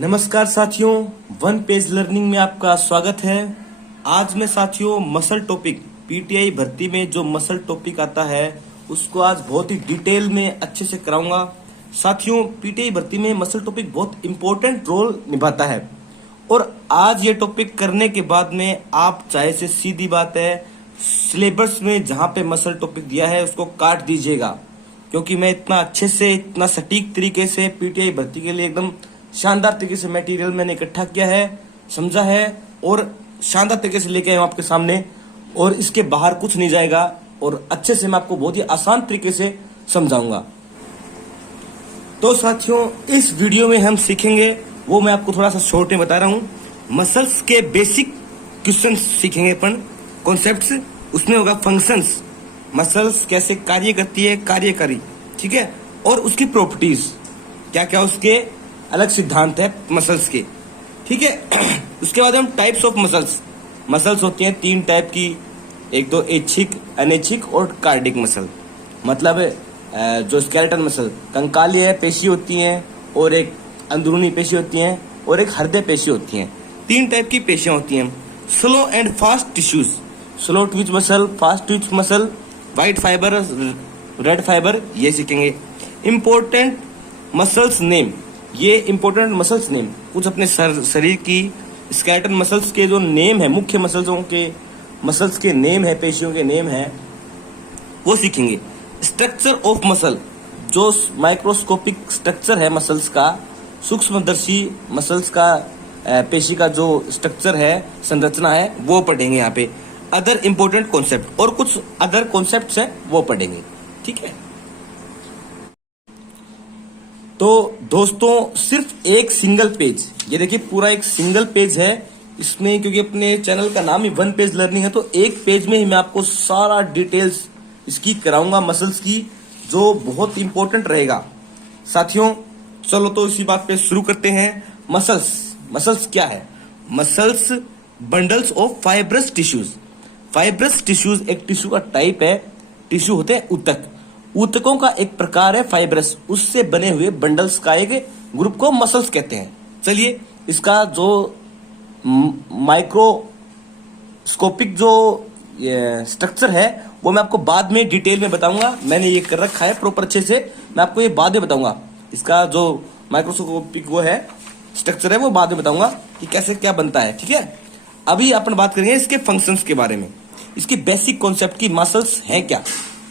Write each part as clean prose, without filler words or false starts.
नमस्कार साथियों, one page learning में आपका स्वागत है। आज मैं साथियों मसल टॉपिक पीटीआई भर्ती में जो मसल टॉपिक आता है उसको आज बहुत ही डिटेल में अच्छे से कराऊंगा। साथियों, पीटीआई भर्ती में मसल टॉपिक बहुत इंपॉर्टेंट रोल निभाता है और आज ये टॉपिक करने के बाद में आप चाहे से सीधी बात है सिलेबस में जहां पे मसल टॉपिक दिया है उसको काट दीजिएगा, क्योंकि मैं इतना अच्छे से इतना सटीक तरीके से पीटीआई भर्ती के लिए एकदम शानदार तरीके से मटेरियल मैंने इकट्ठा किया है, समझा है और शानदार तरीके से लेके आया हूं आपके सामने और इसके बाहर कुछ नहीं जाएगा और अच्छे से मैं आपको बहुत ही आसान तरीके से समझाऊंगा। तो साथियों, इस वीडियो में हम सीखेंगे वो मैं आपको थोड़ा सा शॉर्ट में बता रहा हूं। मसल्स के बेसिक क्वेश्चन सीखेंगे अपन, कॉन्सेप्ट्स, उसमें होगा फंक्शंस, मसल्स कैसे कार्य करती है, कार्यकारी, ठीक है, और उसकी प्रॉपर्टीज, क्या क्या उसके अलग सिद्धांत है मसल्स के, ठीक है। उसके बाद हम टाइप्स ऑफ मसल्स होती हैं 3 टाइप की, एक तो ऐच्छिक, अनैच्छिक और कार्डिक मसल। मतलब जो स्केलेटल मसल कंकालीय पेशी होती हैं और एक अंदरूनी पेशी होती हैं और एक हृदय पेशी होती हैं। 3 टाइप की पेशियां होती हैं। Slow and fast tissues, slow Twitch muscle, fast Twitch muscle, white fibre, red fibre, ये सीखेंगे। इंपॉर्टेंट मसल्स नेम, ये इंपॉर्टेंट मसल्स नेम, कुछ अपने शरीर की स्केलेटल मसल्स के जो नेम है, मुख्य मसल्स के नेम है, पेशियों के नेम है, वो सीखेंगे। स्ट्रक्चर ऑफ मसल, जो माइक्रोस्कोपिक स्ट्रक्चर है मसल्स का, सूक्ष्मदर्शी मसल्स का, पेशी का जो स्ट्रक्चर है, संरचना है, वो पढ़ेंगे यहाँ पे। अदर इंपॉर्टेंट कॉन्सेप्ट, और कुछ अदर कॉन्सेप्ट्स हैं वो पढ़ेंगे, ठीक है। तो दोस्तों, सिर्फ एक सिंगल पेज, ये देखिए पूरा एक सिंगल पेज है इसमें, क्योंकि अपने चैनल का नाम ही वन पेज लर्निंग है, तो एक पेज में ही मैं आपको सारा डिटेल्स इसकी कराऊंगा मसल्स की, जो बहुत इंपॉर्टेंट रहेगा। साथियों, चलो तो इसी बात पे शुरू करते हैं। मसल्स क्या है? Muscles bundles of fibrous tissues. Fibrous tissues एक टिश्यू का टाइप है, टिश्यू होते हैं ऊतक, ऊतकों का एक प्रकार है फाइब्रस, उससे बने हुए बंडल्स का एक ग्रुप को मसल्स कहते हैं। चलिए, इसका जो माइक्रोस्कोपिक जो स्ट्रक्चर है वो मैं आपको बाद में डिटेल में बताऊंगा। मैंने ये कर रखा है प्रॉपर अच्छे से, मैं आपको ये बाद में बताऊंगा। इसका जो माइक्रोस्कोपिक वो है स्ट्रक्चर है वो बाद में बताऊंगा कि कैसे क्या बनता है, ठीक है। अभी अपन बात करेंगे इसके फंक्शंस के बारे में, इसकी बेसिक कॉन्सेप्ट की मसल्स हैं क्या,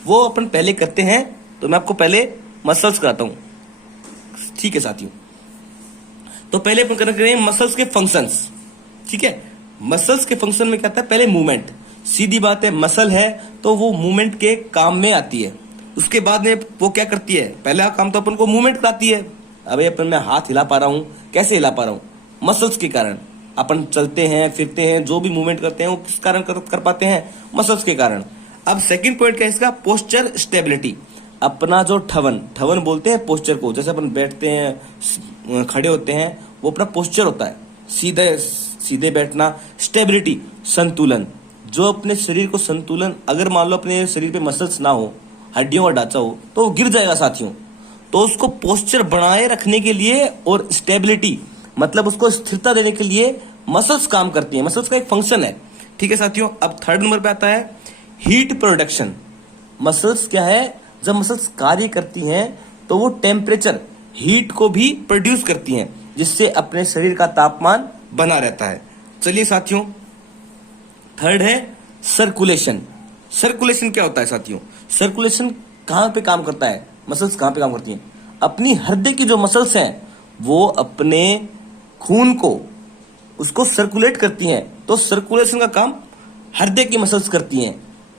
वो अपन पहले करते हैं। तो मैं आपको पहले मसल्स कराता हूं, ठीक है साथियों। तो पहले अपन करेंगे मसल्स के फंक्शंस, ठीक है। मसल्स के फंक्शन में क्या आता है? पहले मूवमेंट, सीधी बात है, मसल है तो वो मूवमेंट के काम में आती है। उसके बाद में वो क्या करती है? पहला काम तो अपन को मूवमेंट कराती है। अबे अपन मैं हाथ हिला पा रहा हूं, कैसे हिला पा रहा हूं? मसल्स के कारण। अपन चलते हैं, फिरते हैं, जो भी मूवमेंट करते हैं वो किस कारण कर पाते हैं? मसल्स के कारण। अब सेकंड पॉइंट क्या है इसका? Posture stability. अपना जो ठवन बोलते हैं पोस्चर को, जैसे अपन बैठते हैं, खड़े होते हैं, वो अपना पोस्चर होता है, सीधे बैठना। स्टेबिलिटी, संतुलन, जो अपने शरीर को संतुलन, अगर मान लो अपने शरीर पे मसल्स ना हो, हड्डियों का ढांचा हो, तो वो गिर जाएगा साथियों। तो उसको पोस्चर बनाए रखने के लिए और स्टेबिलिटी मतलब उसको स्थिरता देने के लिए मसल्स काम करती है, मसल्स का एक फंक्शन है, ठीक है साथियों। अब थर्ड नंबर पे आता है हीट प्रोडक्शन। मसल्स क्या है? जब मसल्स कार्य करती हैं तो वो टेम्परेचर, हीट को भी प्रोड्यूस करती हैं, जिससे अपने शरीर का तापमान बना रहता है। चलिए साथियों, थर्ड है सर्कुलेशन। सर्कुलेशन क्या होता है साथियों? सर्कुलेशन कहां पे काम करता है? मसल्स कहां पे काम करती हैं? अपनी हृदय की जो मसल्स हैं वो अपने खून को उसको सर्कुलेट करती हैं, तो सर्कुलेशन का काम हृदय की मसल्स करती हैं,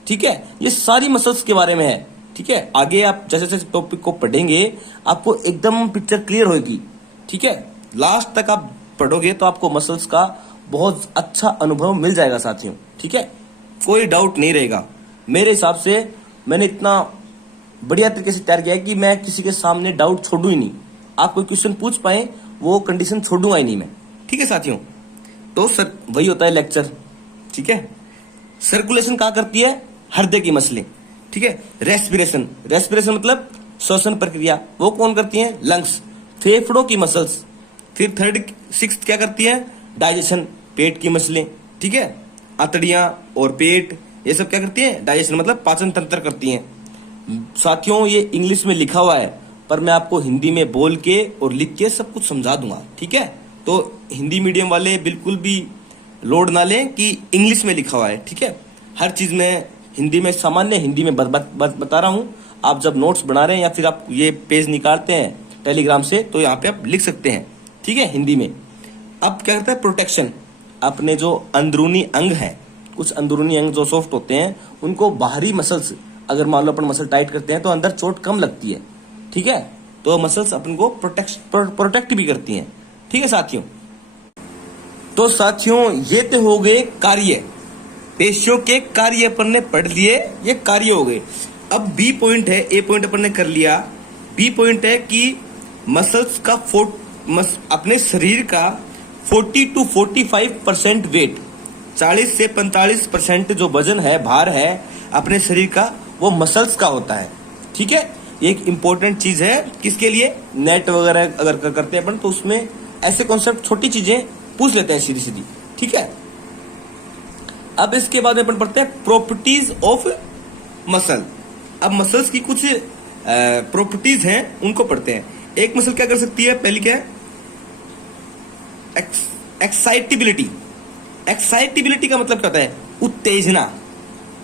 ठीक है। ये सारी मसल्स के बारे में है, ठीक है। आगे आप जैसे जैसे टॉपिक को पढ़ेंगे आपको एकदम पिक्चर क्लियर होगी, ठीक है। लास्ट तक आप पढ़ोगे तो आपको मसल्स का बहुत अच्छा अनुभव मिल जाएगा साथियों, ठीक है। कोई डाउट नहीं रहेगा। मेरे हिसाब से मैंने इतना बढ़िया तरीके से तैयार किया है कि मैं किसी के सामने डाउट छोड़ू ही नहीं। आप कोई क्वेश्चन पूछ पाए वो कंडीशन छोड़ूंगा ही नहीं मैं, ठीक है साथियों। तो सर वही होता है लेक्चर, ठीक है। सर्कुलेशन कहां करती है? हृदय की मसलें, ठीक है। रेस्पिरेशन मतलब श्वसन प्रक्रिया, वो कौन करती है? लंग्स। फेफड़ों की मसल्स, फिर थर्ड सिक्स्थ क्या करती है, डाइजेशन, पेट की मसलें, ठीक है, आंतड़ियां और पेट, ये सब क्या करती है, डाइजेशन मतलब पाचन तंत्र करती हैं। साथियों ये इंग्लिश में लिखा हुआ है, पर मैं आपको हिंदी में बोल के और लिख के सब कुछ समझा दूंगा, ठीक है। तो हिंदी मीडियम वाले बिल्कुल भी लोड ना लें कि इंग्लिश में लिखा हुआ है, ठीक है। हर चीज में हिंदी में, सामान्य हिंदी में बता रहा हूं। आप जब नोट्स बना रहे हैं या फिर आप ये पेज निकालते हैं टेलीग्राम से, तो यहाँ पे आप लिख सकते हैं, ठीक है, हिंदी में। अब क्या करता है, प्रोटेक्शन, अपने जो अंदरूनी अंग है, कुछ अंदरूनी अंग जो सॉफ्ट होते हैं, उनको बाहरी मसल्स, अगर मान लो अपन मसल टाइट करते हैं तो अंदर चोट कम लगती है, ठीक है। तो मसल्स अपन को प्रोटेक्ट भी करती हैं, ठीक है साथियों। तो साथियों ये तो हो गए कार्य, पेशियों के कार्य अपन ने पढ़ लिए, ये कार्य हो गए। अब बी पॉइंट है, ए पॉइंट अपन ने कर लिया, बी पॉइंट है कि मसल्स का अपने शरीर का 40 to 45% वेट, 40 से 45% जो वजन है, भार है अपने शरीर का, वो मसल्स का होता है, ठीक है। एक इंपॉर्टेंट चीज है, किसके लिए, नेट वगैरह अगर करते हैं अपन तो उसमें ऐसे कॉन्सेप्ट, छोटी चीजें पूछ लेते हैं सीधी सीधी, ठीक है। अब इसके बाद अपन पढ़ते हैं प्रॉपर्टीज ऑफ मसल। अब मसल्स की कुछ प्रॉपर्टीज हैं, उनको पढ़ते हैं। एक मसल क्या कर सकती है, पहली क्या है, एक्साइटेबिलिटी। एक्साइटेबिलिटी का मतलब क्या होता है, उत्तेजना।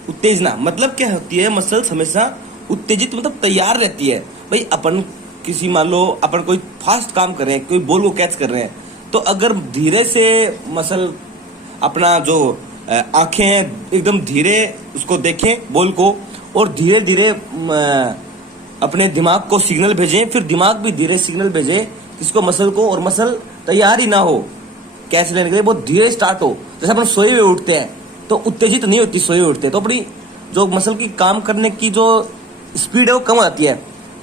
उत्तेजना मतलब क्या होती है, मसल्स हमेशा उत्तेजित मतलब तैयार रहती है। भाई अपन किसी, मान लो अपन कोई फास्ट काम कर रहे हैं, कोई बॉल को कैच कर रहे हैं, तो अगर धीरे से मसल अपना जो आंखें हैं एकदम धीरे उसको देखें बॉल को, और धीरे धीरे अपने दिमाग को सिग्नल भेजें, फिर दिमाग भी धीरे सिग्नल भेजे किसको, मसल को, और मसल तैयार ही ना हो कैच लेने के लिए, बहुत धीरे स्टार्ट हो। जैसे अपन सोए हुए उठते हैं तो उत्तेजित नहीं होती, सोए हुए उठते हैं तो अपनी जो मसल की काम करने की जो स्पीड है वो कम हो जाती है।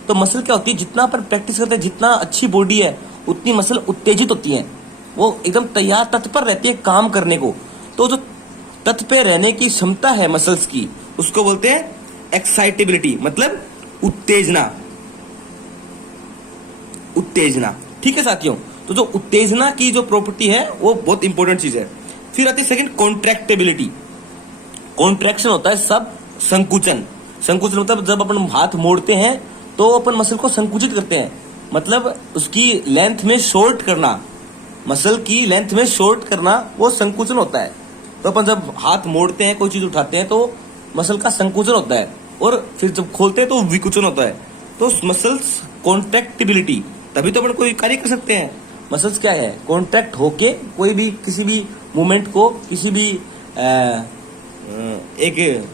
तो मसल क्या होती है, जितना अपन प्रैक्टिस करते हैं, जितना अच्छी बॉडी है, उतनी मसल उत्तेजित होती है, वो एकदम तैयार तत्पर रहती है काम करने को। तो जो तत्पर रहने की क्षमता है मसल्स की, उसको बोलते हैं एक्साइटेबिलिटी, मतलब उत्तेजना। उत्तेजना, ठीक है साथियों। तो जो उत्तेजना की जो प्रॉपर्टी है वो बहुत इंपॉर्टेंट चीज है। फिर आती है सेकंड, कॉन्ट्रैक्टेबिलिटी। कॉन्ट्रैक्शन होता है सब संकुचन। संकुचन मतलब जब अपन हाथ मोड़ते हैं तो अपन मसल को संकुचित करते हैं, मतलब उसकी लेंथ में शॉर्ट करना, मसल की लेंथ में शॉर्ट करना, वो संकुचन होता है। तो अपन जब हाथ मोड़ते हैं, कोई चीज उठाते हैं, तो मसल का संकुचन होता है, और फिर जब खोलते हैं तो विकुचन होता है। तो मसल्स कॉन्ट्रैक्टिबिलिटी, तभी तो अपन कोई कार्य कर सकते हैं। मसल्स क्या है, कॉन्ट्रैक्ट होके कोई भी किसी भी मूवमेंट को, किसी भी एक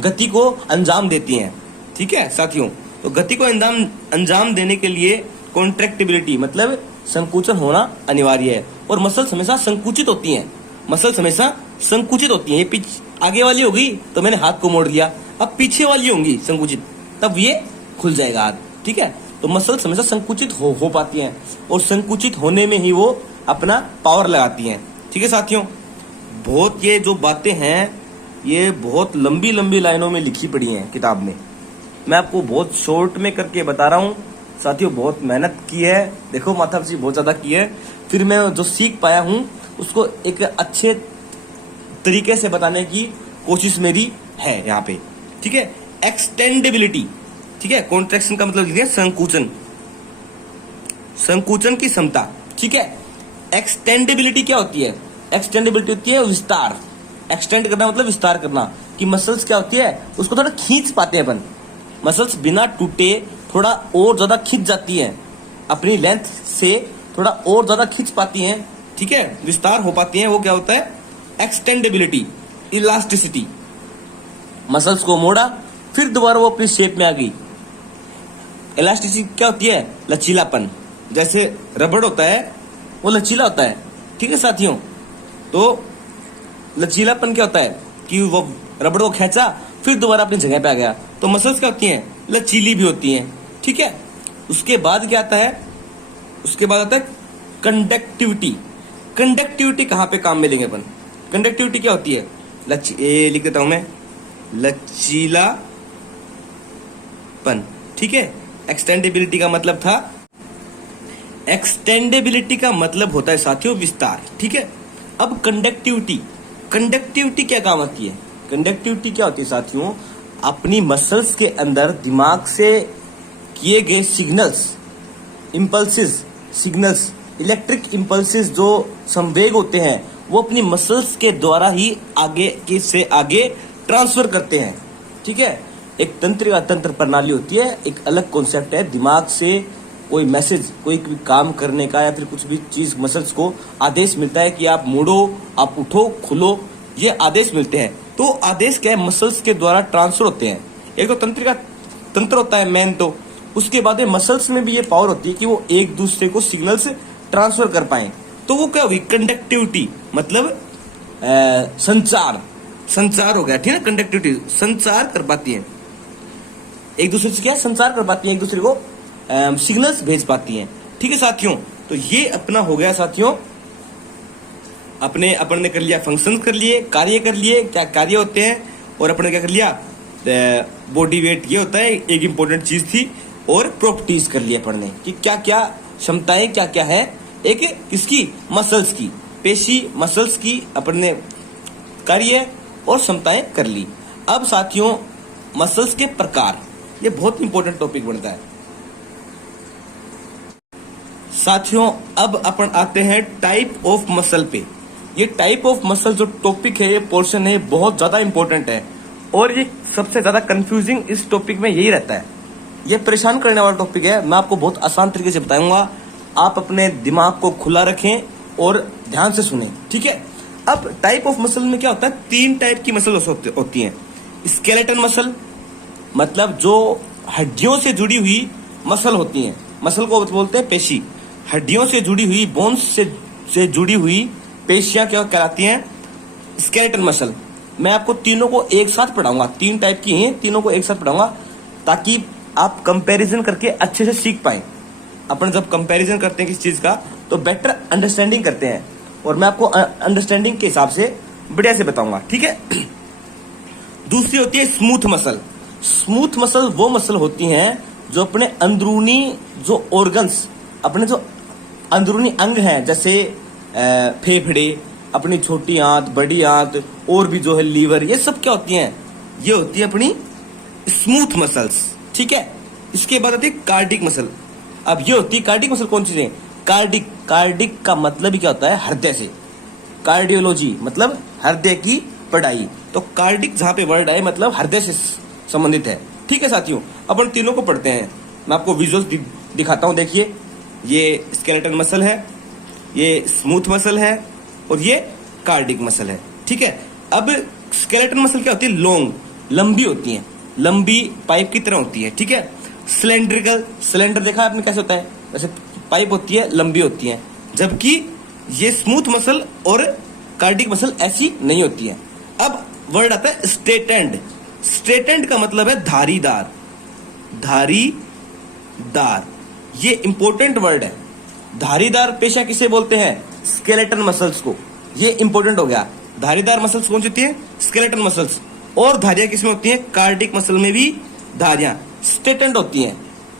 गति को अंजाम देती हैं, ठीक है साथियों। तो गति को अंजाम देने के लिए कॉन्ट्रैक्टिबिलिटी मतलब संकुचन होना अनिवार्य है। और मसल्स हमेशा संकुचित होती हैं, मसल्स हमेशा संकुचित होती हैं। ये आगे वाली होगी तो मैंने हाथ को मोड़ दिया, अब पीछे वाली होंगी संकुचित, तब ये खुल जाएगा हाथ, ठीक है। तो मसल्स हमेशा संकुचित हो पाती हैं, और संकुचित होने में ही वो अपना पावर लगाती हैं, ठीक है साथियों। बहुत ये जो बातें हैं ये बहुत लंबी लंबी लाइनों में लिखी पड़ी हैं किताब में, मैं आपको बहुत शॉर्ट में करके बता रहा हूँ साथियों। बहुत मेहनत की है, देखो माथापची बहुत ज्यादा की है, फिर मैं जो सीख पाया हूँ उसको एक अच्छे तरीके से बताने की कोशिश मेरी है यहाँ पे, ठीक है। एक्सटेंडेबिलिटी, ठीक है, कॉन्ट्रैक्शन का मतलब लिखिए संकुचन, संकुचन की क्षमता, ठीक है। एक्सटेंडेबिलिटी क्या होती है, एक्सटेंडेबिलिटी होती है विस्तार। एक्सटेंड करना मतलब विस्तार करना, कि मसल्स क्या होती है उसको थोड़ा खींच पाते हैं अपन, मसल्स बिना टूटे थोड़ा और ज्यादा खींच जाती हैं, अपनी लेंथ से थोड़ा और ज्यादा खींच पाती हैं, ठीक है, विस्तार हो पाती हैं। वो क्या होता है, एक्सटेंडेबिलिटी। इलास्टिसिटी, मसल्स को मोड़ा फिर दोबारा वो अपनी शेप में आ गई। इलास्टिसिटी क्या होती है, लचीलापन। जैसे रबड़ होता है वो लचीला होता है, ठीक है साथियों। तो लचीलापन क्या होता है कि वो रबड़ को खींचा फिर दोबारा अपनी जगह पे आ गया। तो मसल्स क्या होती हैं, लचीली भी होती हैं, ठीक है। उसके बाद क्या आता है, उसके बाद आता है कंडक्टिविटी। कंडक्टिविटी कहाँ पे काम में लेंगे अपन, कंडक्टिविटी क्या होती है, ये लिख देता हूं मैं, लचीलापन, ठीक है। एक्सटेंडेबिलिटी का मतलब था एक्सटेंडेबिलिटी का मतलब होता है साथियों विस्तार, ठीक है। अब कंडक्टिविटी, कंडक्टिविटी क्या काम आती है? कंडक्टिविटी क्या होती है साथियों? अपनी मसल्स के अंदर दिमाग से किए गए signals, impulses, signals, electric impulses जो संवेग होते हैं वो अपनी मसल्स के द्वारा ही आगे की से आगे ट्रांसफर करते हैं, ठीक है। एक तंत्रिका तंत्र प्रणाली होती है, एक अलग कॉन्सेप्ट है। दिमाग से कोई मैसेज, कोई भी काम करने का या फिर कुछ भी चीज मसल्स को आदेश मिलता है कि आप मुड़ो, आप उठो, खुलो, ये आदेश मिलते हैं। तो आदेश क्या है? मसल्स के द्वारा ट्रांसफर होते हैं। एक तो तंत्रिका तंत्र होता है मेन, तो उसके बाद मसल्स में भी ये पावर होती है कि वो एक दूसरे को सिग्नल्स ट्रांसफर कर पाए। तो वो क्या होगी? कंडक्टिविटी, मतलब संचार, संचार हो गया, ठीक है। कंडक्टिविटी संचार कर पाती है एक दूसरे से, क्या संचार कर पाती है, एक दूसरे को सिग्नल्स भेज पाती हैं, ठीक है साथियों। तो ये अपना हो गया साथियों, अपन ने कर लिया फंक्शंस कर लिए, कार्य कर लिए, क्या कार्य होते हैं, और अपन ने क्या कर लिया बॉडी वेट, ये होता है एक इंपॉर्टेंट चीज थी, और प्रॉपर्टीज कर लिए अपन ने कि क्या क्या क्षमताएं क्या क्या है एक किसकी, मसल्स की, पेशी मसल्स की अपन ने कार्य और क्षमताएं कर ली। अब साथियों मसल्स के प्रकार, ये बहुत इंपॉर्टेंट टॉपिक बनता है साथियों। अब अपन आते हैं टाइप ऑफ मसल पे। ये टाइप ऑफ मसल जो टॉपिक है, ये पोर्शन है, बहुत ज्यादा इंपॉर्टेंट है, और ये सबसे ज्यादा कंफ्यूजिंग इस टॉपिक में यही रहता है। ये परेशान करने वाला टॉपिक है। मैं आपको बहुत आसान तरीके से बताऊंगा, आप अपने दिमाग को खुला रखें और ध्यान से सुने, ठीक है। अब टाइप ऑफ मसल में क्या होता है? 3 टाइप की मसल होती हैं। स्केलेटन मसल, मतलब जो हड्डियों से जुड़ी हुई मसल होती हैं, मसल को बोलते हैं पेशी। हड्डियों से जुड़ी हुई, बोन्स से जुड़ी हुई पेशियां क्या कहलाती हैं? Skeleton muscle. मैं आपको तीनों को एक साथ पढ़ाऊंगा, 3 टाइप की हैं, तीनों को एक साथ पढ़ाऊंगा ताकि आप कंपैरिजन करके अच्छे से सीख पाएं। अपन जब कंपैरिजन करते हैं किसी चीज का तो बेटर अंडरस्टैंडिंग करते हैं, और मैं आपको अंडरस्टैंडिंग के हिसाब से बढ़िया से बताऊंगा, ठीक है। दूसरी होती है स्मूथ मसल। स्मूथ मसल वो मसल होती हैं जो अपने अंदरूनी जो ऑर्गन्स, अपने जो अंदरूनी अंग हैं, जैसे फेफड़े, अपनी छोटी आंत, बड़ी आंत, और भी जो है लीवर, ये सब क्या होती हैं? ये होती है अपनी स्मूथ मसल्स, ठीक है। इसके बाद आती है कार्डिक मसल। अब ये होती है कार्डिक मसल, कौन सी है? कार्डिक, कार्डिक का मतलब ही क्या होता है? हृदय से। कार्डियोलॉजी मतलब हृदय की पढ़ाई, तो कार्डिक जहां पे वर्ड आए मतलब हृदय से संबंधित है, ठीक है साथियों। अपन तीनों को पढ़ते हैं, मैं आपको विजुअल्स दिखाता हूं। देखिए, ये स्केलेटन मसल है, ये स्मूथ मसल है, और ये कार्डिक मसल है, ठीक है। अब स्केलेटन मसल क्या होती है? लॉन्ग, लंबी होती है, लंबी पाइप की तरह होती है, ठीक है। सिलेंड्रिकल, सिलेंडर देखा आपने कैसे होता है? वैसे पाइप होती है, लंबी होती है, जबकि ये स्मूथ मसल और कार्डिक मसल ऐसी नहीं होती है। अब वर्ड आता है स्ट्रेटेंड। स्ट्रेटेंड का मतलब है धारीदार, धारीदार, ये इंपॉर्टेंट वर्ड है। धारीदार पेशियां किसे बोलते हैं? स्केलेटन मसल्स को। ये इंपॉर्टेंट हो गया। धारीदार मसल्स कौन सी होती है? Skeleton muscles. और धारियां किसमें होती हैं? कार्डिक मसल में भी धारियां स्ट्रेटेंड होती हैं,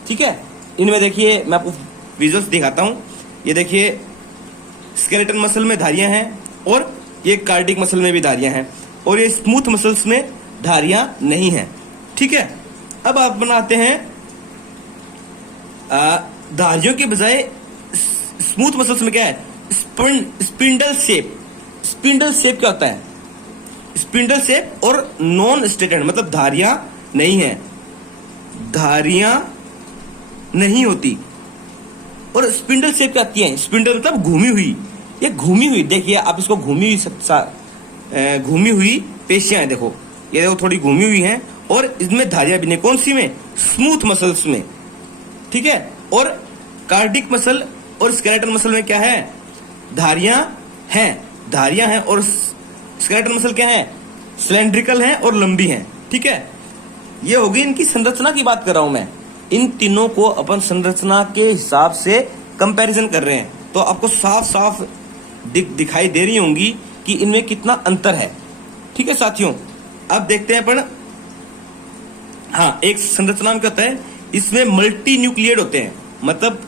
ठीक है। इनमें देखिए, मैं आपको विजुअल्स दिखाता हूं। ये देखिए, स्केलेटन मसल में धारियां हैं, और ये कार्डिक मसल में भी धारियां हैं, और ये स्मूथ मसल्स में धारियां नहीं हैं, ठीक है। अब आप बनाते हैं धारियों के बजाय स्मूथ मसल्स में क्या है? Spindle shape. स्पिंडल शेप क्या होता है? स्पिंडल शेप और नॉन स्ट्रेटेंड, मतलब धारियां नहीं है, धारियां नहीं होती। और स्पिंडल शेप क्या आती है? स्पिंडल मतलब घूमी हुई, ये घूमी हुई, देखिए आप इसको घूमी हुई पेशियां हैं, देखो ये देखो थोड़ी घूमी हुई हैं, और इसमें धारियां भी नहीं। कौन सी में? स्मूथ मसल्स में, ठीक है। और कार्डिक मसल और स्केलेटन मसल में क्या है? धारियां हैं, धारियां हैं, और स्केलेटन मसल क्या है? सिलेंड्रिकल है और लंबी है, ठीक है। ये होगी इनकी संरचना की बात कर रहा हूं मैं। इन तीनों को अपन संरचना के हिसाब से कंपैरिजन कर रहे हैं, तो आपको साफ साफ दिखाई दे रही होंगी कि इनमें कितना अंतर है, ठीक है साथियों। अब देखते हैं अपन, हाँ, एक संरचना में क्या होता है? इसमें मल्टी न्यूक्लियड होते हैं, मतलब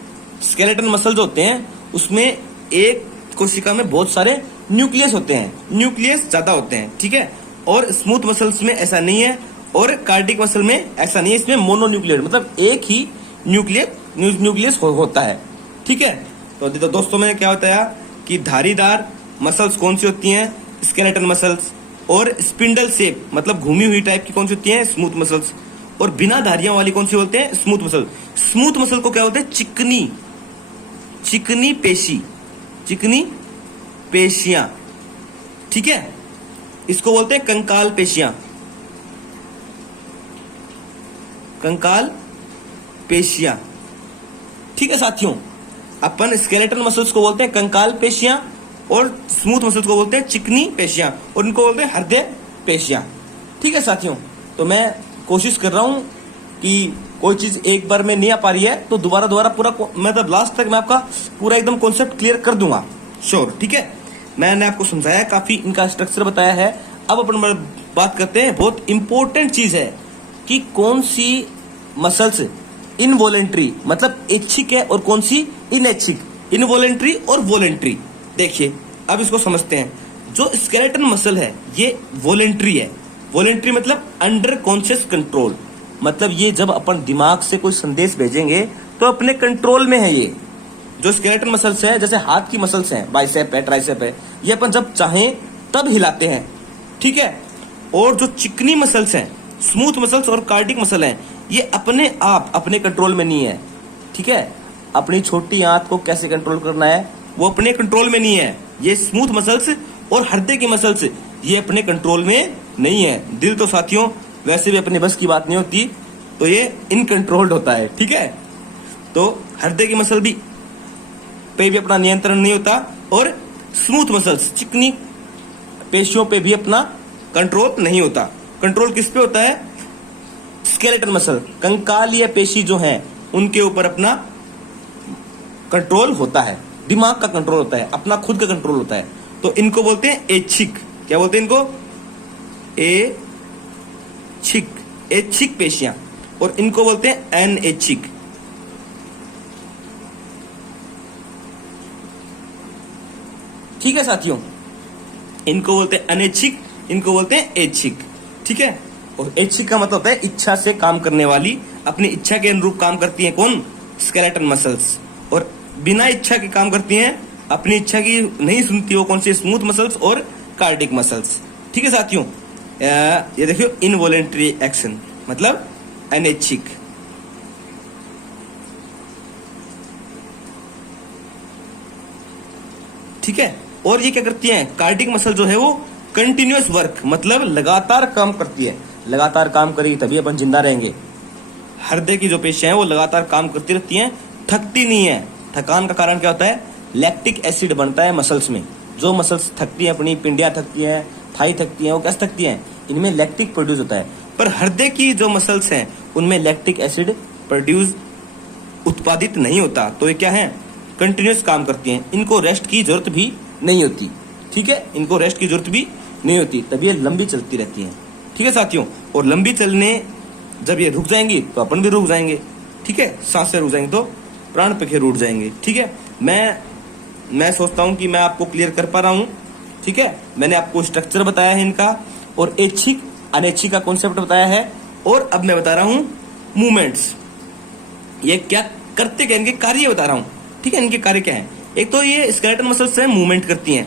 स्केलेटन मसल जो होते हैं उसमें एक कोशिका में बहुत सारे न्यूक्लियस होते हैं, न्यूक्लियस ज्यादा होते हैं, ठीक है। और स्मूथ मसल्स में ऐसा नहीं है, और कार्डिक मसल में ऐसा नहीं है, इसमें मोनोन्यूक्लियर मतलब एक ही न्यूक्लियस होता है, ठीक है। तो दोस्तों मैंने क्या बताया कि धारीदार मसल्स कौन सी होती हैं, स्केलेटन मसल्स, और स्पिंडल शेप मतलब घूमी हुई टाइप की कौन सी होती हैं, स्मूथ मसल्स, और बिना धारियों वाली कौन सी बोलते हैं, स्मूथ मसल। स्मूथ मसल को क्या बोलते हैं, चिकनी पेशियां, ठीक है। इसको बोलते हैं कंकाल पेशियां, ठीक है साथियों। अपन स्केलेटन मसल्स को बोलते हैं कंकाल पेशियां, और स्मूथ मसल्स को बोलते हैं चिकनी पेशियां, और इनको बोलते हैं हृदय पेशियां, ठीक है साथियों। तो मैं कोशिश कर रहा हूं कि कोई चीज एक बार में नहीं आ पा रही है तो दोबारा पूरा मतलब लास्ट तक मैं आपका पूरा एकदम कॉन्सेप्ट क्लियर कर दूंगा, श्योर, ठीक है। मैंने आपको समझाया, काफी इनका स्ट्रक्चर बताया है। अब अपन बात करते हैं, बहुत इंपॉर्टेंट चीज है कि कौन सी मसल्स इनवॉलेंट्री मतलब ऐच्छिक है और कौन सी इनऐच्छिक, इनवॉलेंट्री और वॉलेंट्री। देखिए अब इसको समझते हैं। जो स्केलेटन मसल है ये वॉलेंट्री है। वॉलेंट्री मतलब अंडर कॉन्शियस कंट्रोल, मतलब ये जब अपन दिमाग से कोई संदेश भेजेंगे तो अपने कंट्रोल में है। ये जो स्केलेटन मसल्स है, जैसे हाथ की मसल्स हैं, बाइसेप है, ट्राइसेप है, ये अपन जब चाहें तब हिलाते हैं, ठीक है। और जो चिकनी मसल्स हैं, स्मूथ मसल्स और कार्डिक मसल हैं, ये अपने आप अपने कंट्रोल में नहीं है, ठीक है। अपनी छोटी आंत को कैसे कंट्रोल करना है वो अपने कंट्रोल में नहीं है। ये स्मूथ मसल्स और हृदय की मसल्स ये अपने कंट्रोल में नहीं है। दिल तो साथियों वैसे भी अपने बस की बात नहीं होती, तो ये इनकंट्रोल्ड होता है, ठीक है। तो हृदय की मसल पे भी अपना नियंत्रण नहीं होता, और स्मूथ मसल्स चिकनी पेशियों पे भी अपना कंट्रोल नहीं होता। कंट्रोल किस पे होता है, स्केलेटन मसल, कंकालीय पेशी जो हैं उनके ऊपर अपना कंट्रोल होता है, दिमाग का कंट्रोल होता है, अपना खुद का कंट्रोल होता है। तो इनको बोलते हैं ऐच्छिक, क्या बोलते हैं इनको, ऐच्छिक पेशियां, और इनको बोलते हैं अनऐच्छिक। ठीक है साथियों, इनको बोलते हैं अनैच्छिक, इनको बोलते हैं ऐच्छिक, ठीक है। और ऐच्छिक का मतलब होता है इच्छा से काम करने वाली, अपनी इच्छा के अनुरूप काम करती है कौन, स्केलेटन मसल्स। और बिना इच्छा के काम करती हैं, अपनी इच्छा की नहीं सुनती वो कौन सी, स्मूथ मसल्स और कार्डिक मसल्स, ठीक है साथियों। ये देखियो इनवॉलेंट्री एक्शन मतलब अनैच्छिक, ठीक है। और ये क्या करती है, कार्डिक मसल जो है वो कंटिन्यूअस वर्क मतलब लगातार काम करती है, लगातार काम करेगी तभी अपन जिंदा रहेंगे। हृदय की जो पेशियां हैं वो लगातार काम करती रहती हैं, थकती नहीं है। थकान का कारण क्या होता है, लैक्टिक एसिड बनता है मसल्स में। जो मसल्स थकती हैं, अपनी पिंडियां थकती हैं, थाई थकती हैं, वो कैसे थकती हैं, इनमें लैक्टिक प्रोड्यूस होता है। पर हृदय की जो मसल्स हैं उनमें लैक्टिक एसिड प्रोड्यूस उत्पादित नहीं होता, तो ये क्या है, कंटिन्यूअस काम करती हैं, इनको रेस्ट की जरूरत भी नहीं होती, ठीक है। इनको रेस्ट की जरूरत भी नहीं होती, तभी ये लंबी चलती रहती हैं, ठीक है साथियों। और लंबी चलने जब ये रुक जाएंगी तो अपन भी रुक जाएंगे, ठीक है। सांस से रुक जाएंगे तो प्राण पखेरु उड़ जाएंगे, ठीक है। मैं सोचता हूं कि मैं आपको क्लियर कर पा रहा हूं, ठीक है। मैंने आपको स्ट्रक्चर बताया है इनका, और ऐच्छिक अनैच्छिक का कॉन्सेप्ट बताया है, और अब मैं बता रहा हूं मूवमेंट्स, ये क्या करते क्या, इनके कार्य बता रहा हूं, ठीक है। इनके कार्य क्या है, एक तो ये स्केलेटन मसल्स है मूवमेंट करती हैं,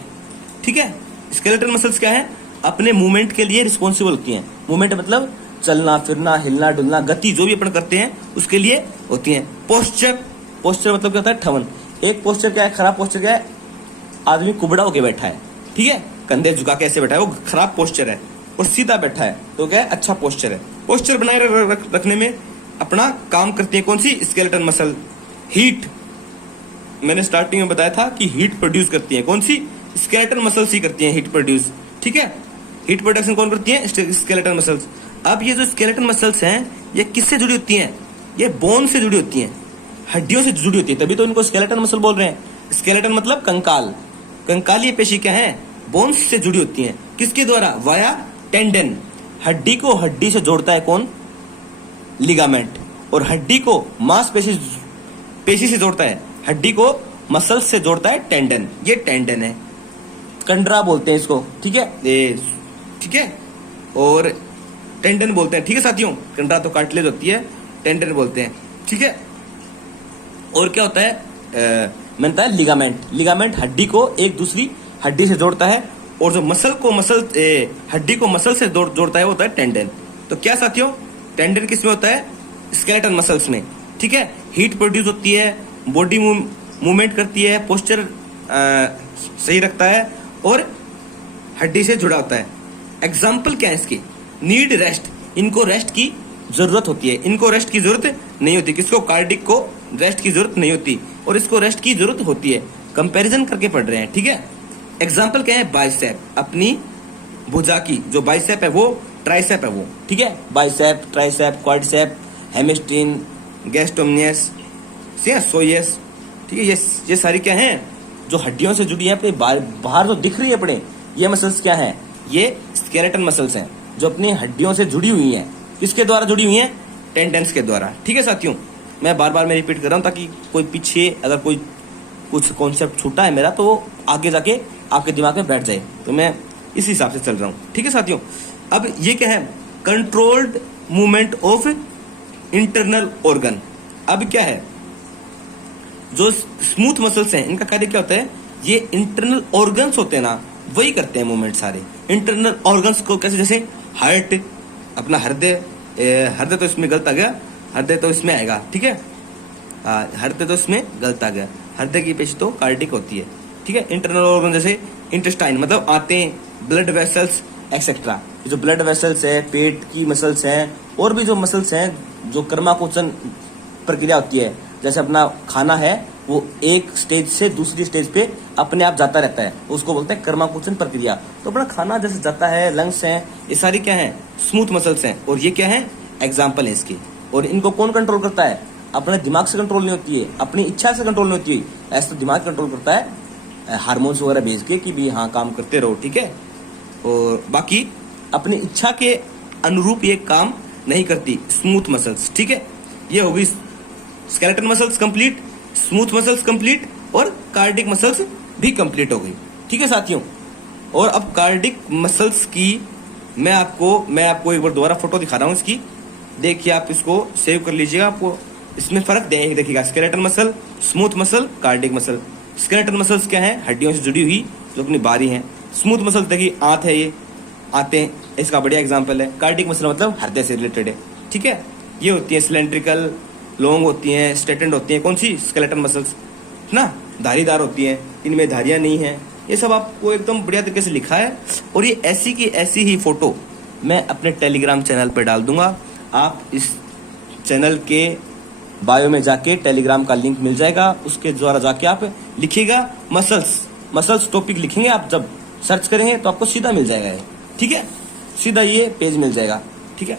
ठीक है। स्केलेटन मसल्स क्या है, अपने मूवमेंट के लिए रिस्पॉन्सिबल होती हैं। मूवमेंट मतलब चलना फिरना, हिलना डुलना, गति जो भी अपन करते हैं उसके लिए होती हैं। पोस्चर मतलब क्या होता है, ठवन। एक पोस्चर क्या है, खराब पोस्चर क्या है, आदमी कुबड़ा होके बैठा है, ठीक है, कंधे झुका के ऐसे बैठा है, वो खराब पोस्चर है। और सीधा बैठा है तो क्या है, अच्छा पोस्चर है। पोस्चर बनाए रखने में अपना काम करती है कौन सी, स्केलेटन मसल। हीट, मैंने स्टार्टिंग में बताया था कि हीट प्रोड्यूस करती है कौन सी, स्केलेटन मसल्स ही करती है हीट प्रोड्यूस, ठीक है। हीट प्रोडक्शन कौन करती है, स्केलेटन मसल्स। अब ये जो स्केलेटन मसल्स हैं ये किससे जुड़ी होती हैं, ये बोन से जुड़ी होती हैं, हड्डियों से जुड़ी होती है, तभी तो इनको स्केलेटन मसल बोल रहे हैं। स्केलेटन मतलब कंकाल, कंकालीय पेशी क्या है, बोन्स से जुड़ी होती हैं। किसके द्वारा, वाया टेंडन। हड्डी को हड्डी से जोड़ता है कौन, लिगामेंट। और हड्डी को मांस पेशी से जोड़ता है हड्डी को मसल्स से जोड़ता है टेंडन, ये टेंडन है, कंडरा बोलते हैं इसको, ठीक है, ये ठीक है, और टेंडन बोलते हैं, ठीक है साथियों। कंडरा तो कार्टिलेज होती है, टेंडन बोलते हैं, ठीक है। और क्या होता है, मैंने बताया लिगामेंट, लिगामेंट हड्डी को एक दूसरी हड्डी से जोड़ता है, और जो हड्डी को मसल से जोड़ता है वो होता है टेंडन। तो क्या साथियों, टेंडन किस में होता है, स्केलेटन मसल्स में, ठीक है। हीट प्रोड्यूस होती है, बॉडी मूवमेंट करती है, पोस्चर सही रखता है, और हड्डी से जुड़ा होता है। एग्जाम्पल क्या है इसकी, नीड रेस्ट, इनको रेस्ट की जरूरत होती है, इनको रेस्ट की जरूरत नहीं होती, किसको, कार्डिक को रेस्ट की जरूरत नहीं होती, और इसको रेस्ट की जरूरत होती है। कंपैरिजन करके पढ़ रहे हैं, ठीक है। एग्जाम्पल क्या है, बाइसेप, अपनी भुजा की जो बाइसेप है वो ट्राइसेप है वो, ठीक है। बाइसेप, ट्राइसेप, क्वाड्रिसेप, हेमिस्टीन, गैस्ट्रोमनियस, सोइयस, ठीक है। ये सारी क्या हैं, जो हड्डियों से जुड़ी है, अपने बाहर जो दिख रही है अपने, ये मसल्स क्या हैं, ये स्केलेटन मसल्स हैं, जो अपनी हड्डियों से जुड़ी हुई हैं। किसके द्वारा जुड़ी हुई हैं, टेंडेंस के द्वारा, ठीक है साथियों। मैं बार बार रिपीट कर रहा हूं ताकि कोई पीछे अगर कोई कुछ कॉन्सेप्ट छूटा है मेरा तो वो आगे जाके आपके दिमाग में बैठ जाए, तो मैं इस हिसाब से चल रहा हूं, ठीक है साथियों। अब ये क्या है, controlled movement of internal organ. अब क्या है, जो स्मूथ मसल्स हैं इनका कार्य क्या होता है, ये इंटरनल ऑर्गन्स होते हैं ना, वही करते हैं मूवमेंट सारे। इंटरनल ऑर्गन्स को कैसे, जैसे हार्ट, अपना हृदय तो इसमें गलत आ गया, हृदय तो इसमें आएगा, ठीक है, हृदय तो इसमें गलत आ गया, हृदय की पेशी तो कार्डिक होती है, ठीक है। इंटरनल ऑर्गन जैसे इंटेस्टाइन, मतलब आंतें, ब्लड वेसल्स एक्सेट्रा, जो ब्लड वेसल्स है, पेट की मसल्स हैं, और भी जो मसल्स हैं, जो कर्माकोचन प्रक्रिया होती है, जैसे अपना खाना है वो एक स्टेज से दूसरी स्टेज पे अपने आप जाता रहता है, उसको बोलते हैं कर्माकुचन प्रक्रिया। तो अपना खाना जैसे जाता है, लंग्स हैं, ये सारी क्या है, स्मूथ मसल्स हैं, और ये क्या है, एग्जाम्पल है इसकी। और इनको कौन कंट्रोल करता है, अपने दिमाग से कंट्रोल नहीं होती है, अपनी इच्छा से कंट्रोल नहीं होती है, ऐसा तो दिमाग कंट्रोल करता है हार्मोन्स वगैरह भेज के कि भी हाँ काम करते रहो, ठीक है। और बाकी अपनी इच्छा के अनुरूप ये काम नहीं करती स्मूथ मसल्स, ठीक है। ये होगी skeleton muscles complete, smooth muscles complete, और कार्डिक मसल्स भी कंप्लीट हो गई, ठीक है साथियों। और अब कार्डिक मसल्स की मैं आपको एक बार दोबारा फोटो दिखा रहा हूं इसकी, देखिए आप इसको सेव कर लीजिएगा, आपको इसमें फर्क देखिएगा, skeleton muscle, smooth muscle, cardiac muscle. Skeleton muscles क्या है, हड्डियों से जुड़ी हुई जो अपनी बारी है। स्मूथ मसल देखिए आंत है, ये आंतें इसका बढ़िया एग्जाम्पल है। कार्डिक मसल मतलब हृदय से रिलेटेड है, ठीक है। ये होती है सिलेंड्रिकल, लॉन्ग होती हैं, स्ट्रेटेंड होती हैं, कौन सी, स्केलेटन मसल्स ना, धारीदार होती हैं, इनमें धारियां नहीं हैं। ये सब आपको एकदम बढ़िया तरीके से लिखा है, और ये ऐसी की ऐसी ही फोटो मैं अपने टेलीग्राम चैनल पर डाल दूंगा। आप इस चैनल के बायो में जाके टेलीग्राम का लिंक मिल जाएगा, उसके द्वारा जाके आप लिखिएगा मसल्स टॉपिक लिखेंगे, आप जब सर्च करेंगे तो आपको सीधा मिल जाएगा, ठीक है, सीधा ये पेज मिल जाएगा, ठीक है।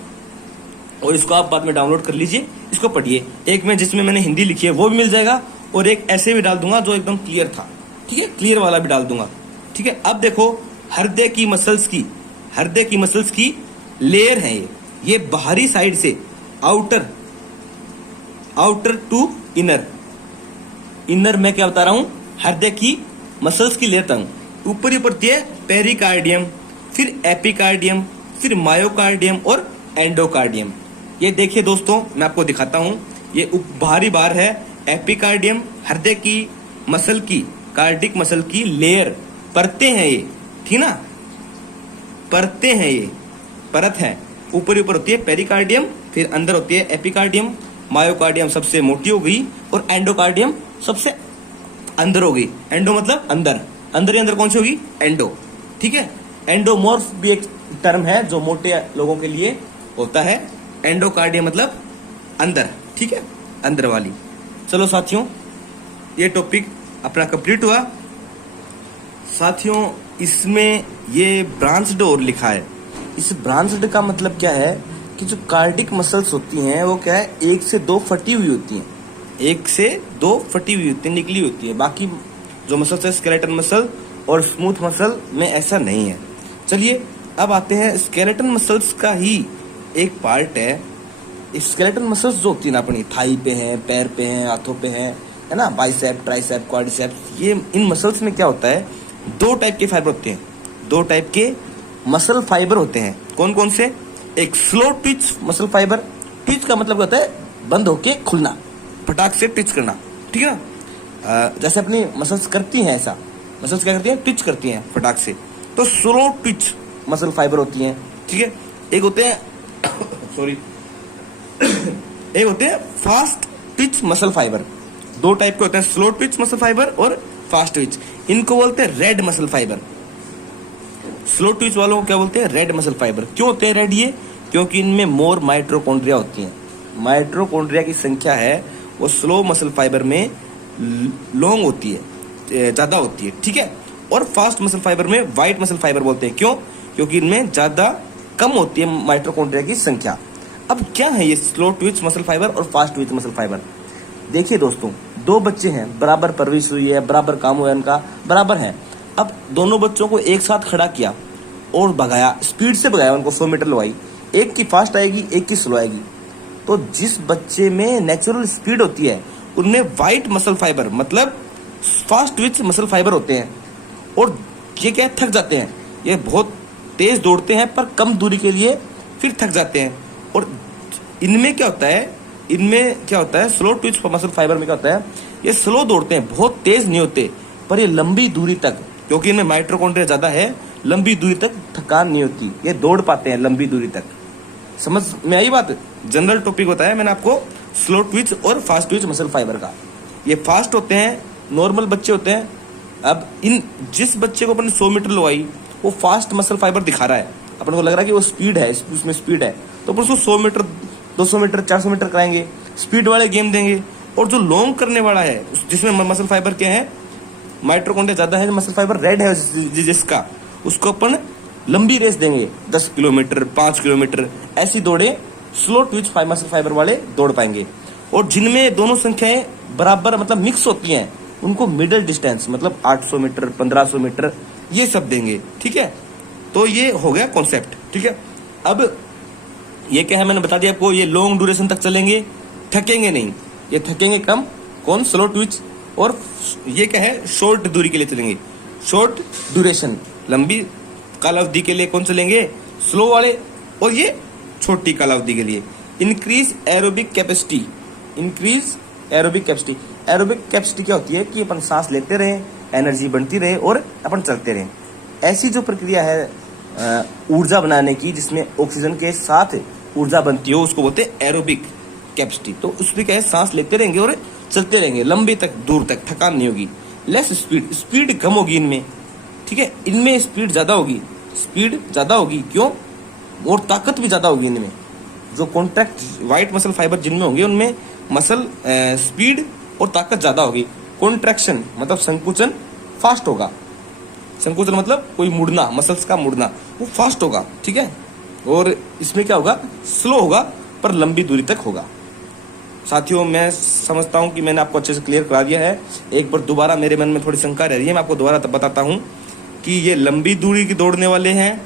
और इसको आप बाद में डाउनलोड कर लीजिए, इसको पढ़िए। एक में जिसमें मैंने हिंदी लिखी है वो भी मिल जाएगा, और एक ऐसे भी डाल दूंगा जो एकदम क्लियर था, ठीक है, क्लियर वाला भी डाल दूंगा, ठीक है। अब देखो हृदय की मसल्स की लेयर है ये बाहरी साइड से आउटर टू इनर में क्या बता रहा हूं, हृदय की मसल्स की लेयर तंग ऊपर होती है पेरिकार्डियम, फिर एपिकार्डियम, फिर मायोकार्डियम और एंडोकार्डियम। ये देखिए दोस्तों, मैं आपको दिखाता हूं, ये बाहरी बार है एपिकार्डियम, हृदय की मसल की, कार्डिक मसल की लेयर, परतें हैं ये, ठीक ना, परतें हैं ये, परत है, ऊपर होती है पेरिकार्डियम, फिर अंदर होती है एपिकार्डियम, मायोकार्डियम सबसे मोटी हो गई, और एंडोकार्डियम सबसे अंदर हो गई। एंडो मतलब अंदर, अंदर ही अंदर कौन सी होगी, एंडो, ठीक है। एंडोमॉर्फ भी एक टर्म है जो मोटे लोगों के लिए होता है, एंडोकार्डियम मतलब अंदर, ठीक है, अंदर वाली। चलो साथियों, ये टॉपिक अपना कंप्लीट हुआ। साथियों इसमें ये ब्रांच्ड और लिखा है, इस ब्रांच्ड का मतलब क्या है कि जो कार्डिक मसल्स होती हैं वो क्या है, 1 से 2 फटी हुई होती हैं, 1 से 2 फटी हुई होती है, निकली होती है। बाकी जो मसल्स है स्केलेटन मसल और स्मूथ मसल में ऐसा नहीं है। चलिए अब आते हैं स्केलेटन मसल्स का ही एक पार्ट है, स्केलेटन मसल्स जो होती है ना अपनी थाई पे है, पैर पे है, हाथों पे है, है ना, बाइसेप, ट्राइसेप, क्वाड्रिसेप। ये इन मसल्स में क्या होता है, दो टाइप के फाइबर होते हैं, दो टाइप के मसल फाइबर होते हैं। कौन कौन से? एक slow Twitch muscle fibre, Twitch का मतलब होता है बंद होके खुलना, फटाक से ट्विच करना, ठीक है ना। जैसे अपनी मसल्स करती हैं ऐसा, मसल्स क्या करती हैं, ट्विच करती हैं फटाक से, तो स्लो ट्विच मसल फाइबर होती हैं, ठीक है। एक होते हैं सॉरी एक होते हैं फास्ट ट्विच मसल फाइबर। दो टाइप के होते हैं, स्लो ट्विच मसल फाइबर और फास्ट ट्विच। इनको बोलते हैं red muscle fibre. Slow Twitch वालों को क्या बोलते हैं, रेड मसल फाइबर। क्यों होते हैं रेड ये? क्योंकि इनमें मोर माइटोकॉन्ड्रिया होती हैं। माइटोकॉन्ड्रिया की संख्या है वो स्लो मसल फाइबर में लॉन्ग होती है, ज्यादा होती है, ठीक है। और फास्ट मसल फाइबर में व्हाइट मसल फाइबर बोलते हैं। क्यों? क्योंकि इनमें ज्यादा कम होती है माइटोकॉन्ड्रिया की संख्या। अब क्या है ये स्लो ट्विच मसल फाइबर और फास्ट ट्विच मसल फाइबर? देखिए दोस्तों, दो बच्चे हैं, बराबर परवरिश हुई है, बराबर काम हुआ है, उनका बराबर है। अब दोनों बच्चों को एक साथ खड़ा किया और भगाया, स्पीड से भगाया, उनको 100 मीटर लगवाई, एक की फास्ट आएगी, एक की स्लो आएगी। तो जिस बच्चे में नेचुरल स्पीड होती है उनमें व्हाइट मसल फाइबर मतलब फास्ट ट्विच मसल फाइबर होते हैं। और ये क्या है, थक जाते हैं, ये बहुत तेज दौड़ते हैं पर कम दूरी के लिए फिर थक जाते हैं। और इनमें क्या होता है, स्लो ट्विच मसल फाइबर में क्या होता है, ये स्लो दौड़ते हैं, बहुत तेज नहीं होते, पर ये लंबी दूरी तक, क्योंकि इनमें माइटोकॉन्ड्रिया ज्यादा है, लंबी दूरी तक थकान नहीं होती, ये दौड़ पाते हैं लंबी दूरी तक। समझ में आई बात? जनरल टॉपिक बताया मैंने आपको स्लो ट्विच और फास्ट ट्विच मसल फाइबर का। ये फास्ट होते हैं, नॉर्मल बच्चे होते हैं। अब इन जिस बच्चे को अपन 100 मीटर लगवाई वो फास्ट मसल फाइबर दिखा रहा है, अपन को लग रहा है कि वो स्पीड है, उसमें स्पीड है, तो अपन उसको 100 मीटर, 200 मीटर, 400 मीटर कराएंगे, स्पीड वाले गेम देंगे। और जो लॉन्ग करने वाला है जिसमें मसल फाइबर क्या है, माइटोकॉन्ड्रिया ज्यादा है, मसल फाइबर रेड है जिसका, उसको अपन लंबी रेस देंगे, 10 किलोमीटर, 5 किलोमीटर, ऐसी दौड़े स्लो ट्विच मसल फाइबर वाले दौड़ पाएंगे। और जिनमें दोनों संख्याएं बराबर मतलब मिक्स होती हैं उनको मिडिल डिस्टेंस मतलब 800 मीटर, 1500 मीटर ये सब देंगे, ठीक है। तो ये हो गया कॉन्सेप्ट, ठीक है। अब ये क्या है, मैंने बता दिया आपको, ये लॉन्ग ड्यूरेशन तक चलेंगे, थकेंगे नहीं, ये थकेंगे कम, कौन, स्लो ट्विच। और ये क्या है, शॉर्ट दूरी के लिए चलेंगे, शॉर्ट ड्यूरेशन, लंबी कालावधि के लिए कौन चलेंगे, स्लो वाले। और ये छोटी कालावधि के लिए increase aerobic capacity, increase aerobic capacity. Aerobic capacity क्या होती है कि अपन सांस लेते रहे, एनर्जी बनती रहे और अपन चलते रहे। ऐसी जो प्रक्रिया है ऊर्जा बनाने की, जिसमें ऑक्सीजन के साथ ऊर्जा बनती हो, उसको बोलते हैं एरोबिक कैपेसिटी। तो उसमें क्या है, सांस लेते रहेंगे और चलते रहेंगे लंबी तक, दूर तक, थकान नहीं होगी। लेस स्पीड, स्पीड कम होगी इनमें, ठीक है। इनमें स्पीड ज्यादा होगी, स्पीड ज्यादा होगी, क्यों, और ताकत भी ज्यादा होगी इनमें। जो कॉन्ट्रैक्ट व्हाइट मसल फाइबर जिनमें होंगे उनमें मसल स्पीड और ताकत ज्यादा होगी। कॉन्ट्रैक्शन मतलब संकुचन फास्ट होगा, संकुचन मतलब कोई मुड़ना, मसल्स का मुड़ना, वो फास्ट होगा, ठीक है। और इसमें क्या होगा, स्लो होगा पर लंबी दूरी तक होगा। साथियों, मैं समझता हूं कि मैंने आपको अच्छे से क्लियर करा दिया है। एक बार दोबारा मेरे मन में थोड़ी शंका रह रही है, मैं आपको दोबारा बताता हूं कि ये लंबी दूरी की दौड़ने वाले हैं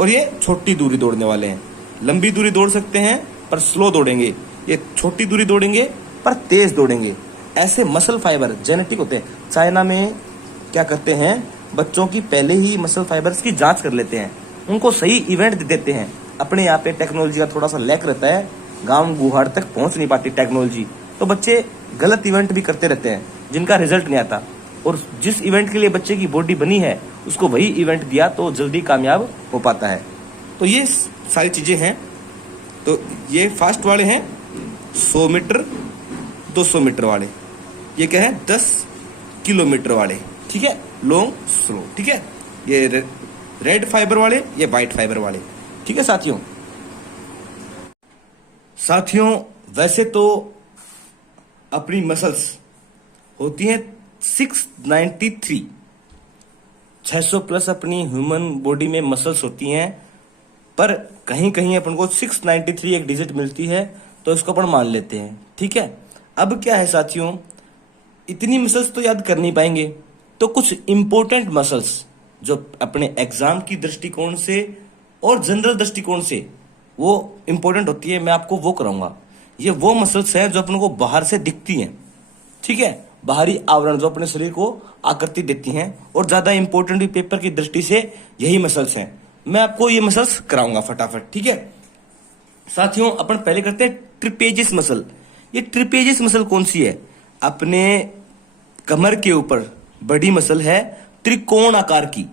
और ये छोटी दूरी दौड़ने वाले हैं। लंबी दूरी दौड़ सकते हैं पर स्लो दौड़ेंगे, ये छोटी दूरी दौड़ेंगे पर तेज दौड़ेंगे। ऐसे मसल फाइबर जेनेटिक होते हैं। चाइना में क्या करते हैं, बच्चों की पहले ही मसल फाइबर्स की जांच कर लेते हैं, उनको सही इवेंट देते हैं। अपने यहाँ पे टेक्नोलॉजी का थोड़ा सा लैक रहता है, गांव गुहार तक पहुंच नहीं पाती टेक्नोलॉजी, तो बच्चे गलत इवेंट भी करते रहते हैं जिनका रिजल्ट नहीं आता। और जिस इवेंट के लिए बच्चे की बॉडी बनी है उसको वही इवेंट दिया तो जल्दी कामयाब हो पाता है। तो ये सारी चीजें हैं। तो ये फास्ट वाले हैं 100 मीटर, 200 मीटर वाले, ये क्या है 10 किलोमीटर वाले, ठीक है, लॉन्ग स्लो, ठीक है। ये रेड फाइबर वाले, ये व्हाइट फाइबर वाले, ठीक है साथियों। साथियों, वैसे तो अपनी मसल्स होती हैं 693, 600 प्लस अपनी ह्यूमन बॉडी में मसल्स होती हैं, पर कहीं कहीं अपन को 693 एक डिजिट मिलती है तो इसको अपन मान लेते हैं, ठीक है। अब क्या है साथियों, इतनी मसल्स तो याद कर नहीं पाएंगे, तो कुछ इंपॉर्टेंट मसल्स जो अपने एग्जाम की दृष्टिकोण से और जनरल दृष्टिकोण से वो इंपॉर्टेंट होती है, मैं आपको वो कराऊंगा। ये वो मसल्स हैं जो अपन को बाहर से दिखती हैं, ठीक है, बाहरी आवरण जो अपने शरीर को आकृति देती हैं, और ज्यादा इंपॉर्टेंट भी पेपर की दृष्टि से यही मसल्स हैं। मैं आपको ये मसल्स कराऊंगा फटाफट, ठीक है साथियों। अपन पहले करते हैं ट्रिपेजिस मसल। ये ट्रिपेजिस मसल कौन सी है? अपने कमर के ऊपर बड़ी मसल है, त्रिकोण आकार की।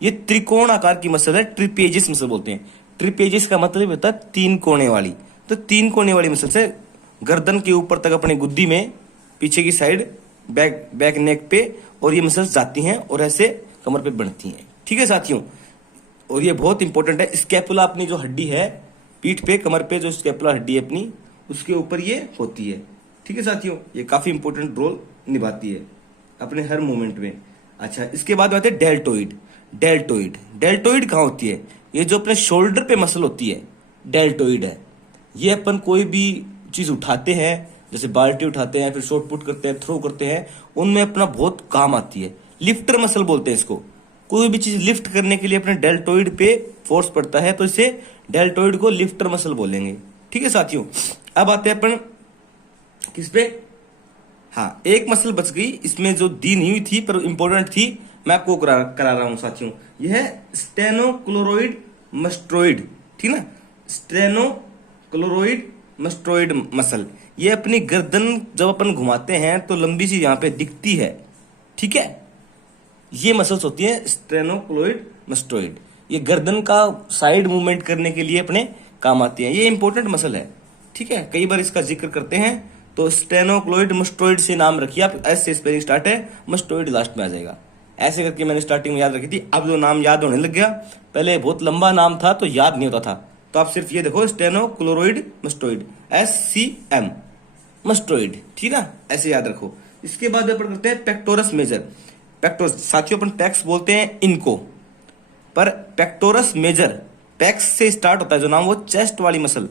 ये त्रिकोण आकार की मसल है, ट्रिपेजिस मसल बोलते हैं। ट्रिपेजिस का मतलब होता है तीन कोने वाली। तो तीन कोने वाली मसल से गर्दन के ऊपर तक अपनी गुद्दी में पीछे की साइड बैक नेक पे, और ये मसल्स जाती हैं और ऐसे कमर पे बढ़ती हैं, ठीक है साथियों। और ये बहुत इंपॉर्टेंट है। स्कैपुला अपनी जो हड्डी है पीठ पे, कमर पे जो स्कैपुला हड्डी है अपनी, उसके ऊपर ये होती है, ठीक है साथियों। ये काफी इंपॉर्टेंट रोल निभाती है अपने हर मूवमेंट में। अच्छा, इसके बाद आते हैं डेल्टोइड। डेल्टोइड डेल्टोइड कहाँ होती है? ये जो अपने शोल्डर पे मसल होती है, डेल्टोइड है। ये अपन कोई भी चीज उठाते हैं, जैसे बाल्टी उठाते हैं, फिर शॉट पुट करते हैं, थ्रो करते हैं, उनमें अपना बहुत काम आती है। लिफ्टर मसल बोलते हैं इसको। कोई भी चीज लिफ्ट करने के लिए अपने डेल्टोइड पे फोर्स पड़ता है, तो इसे डेल्टोइड को लिफ्टर मसल बोलेंगे, ठीक है साथियों। अब आते हैं अपन किस पे? हाँ, एक मसल बच गई इसमें जो दी नहीं हुई थी पर इंपॉर्टेंट थी, मैं आपको करा रहा हूं साथियों। यह है स्टेनोक्लोरोइड मस्टोइड, ठीक ना। स्टेनोक्लोरोइड मस्टोइड मसल। ये अपनी गर्दन जब अपन घुमाते हैं तो लंबी सी यहां पे दिखती है, ठीक है। ये मसल्स होती है स्टेनोक्लोइड मस्टोइड। ये गर्दन का साइड मूवमेंट करने के लिए अपने काम आती है। ये इंपॉर्टेंट मसल है, ठीक है। कई बार इसका जिक्र करते हैं, तो स्टेनोक्लोइड मस्टोइड से नाम रखिए आप। ऐसे स्पेलिंग स्टार्ट है, मस्टोइड लास्ट में आ जाएगा। ऐसे करके मैंने स्टार्टिंग में याद रखी थी, अब जो नाम याद होने लग गया। पहले बहुत लंबा नाम था तो याद नहीं होता था, तो आप सिर्फ ये देखो स्टेनोक्लोरोइड मस्टोइड, SCM मस्टोइड, ठीक ना, ऐसे याद रखो। इसके बाद अपन करते हैं पेक्टोरस मेजर। पेक्टोरस साथियों अपन पैक्स बोलते हैं इनको, पर पेक्टोरस मेजर पैक्स से स्टार्ट होता है जो नाम, वो चेस्ट वाली मसल,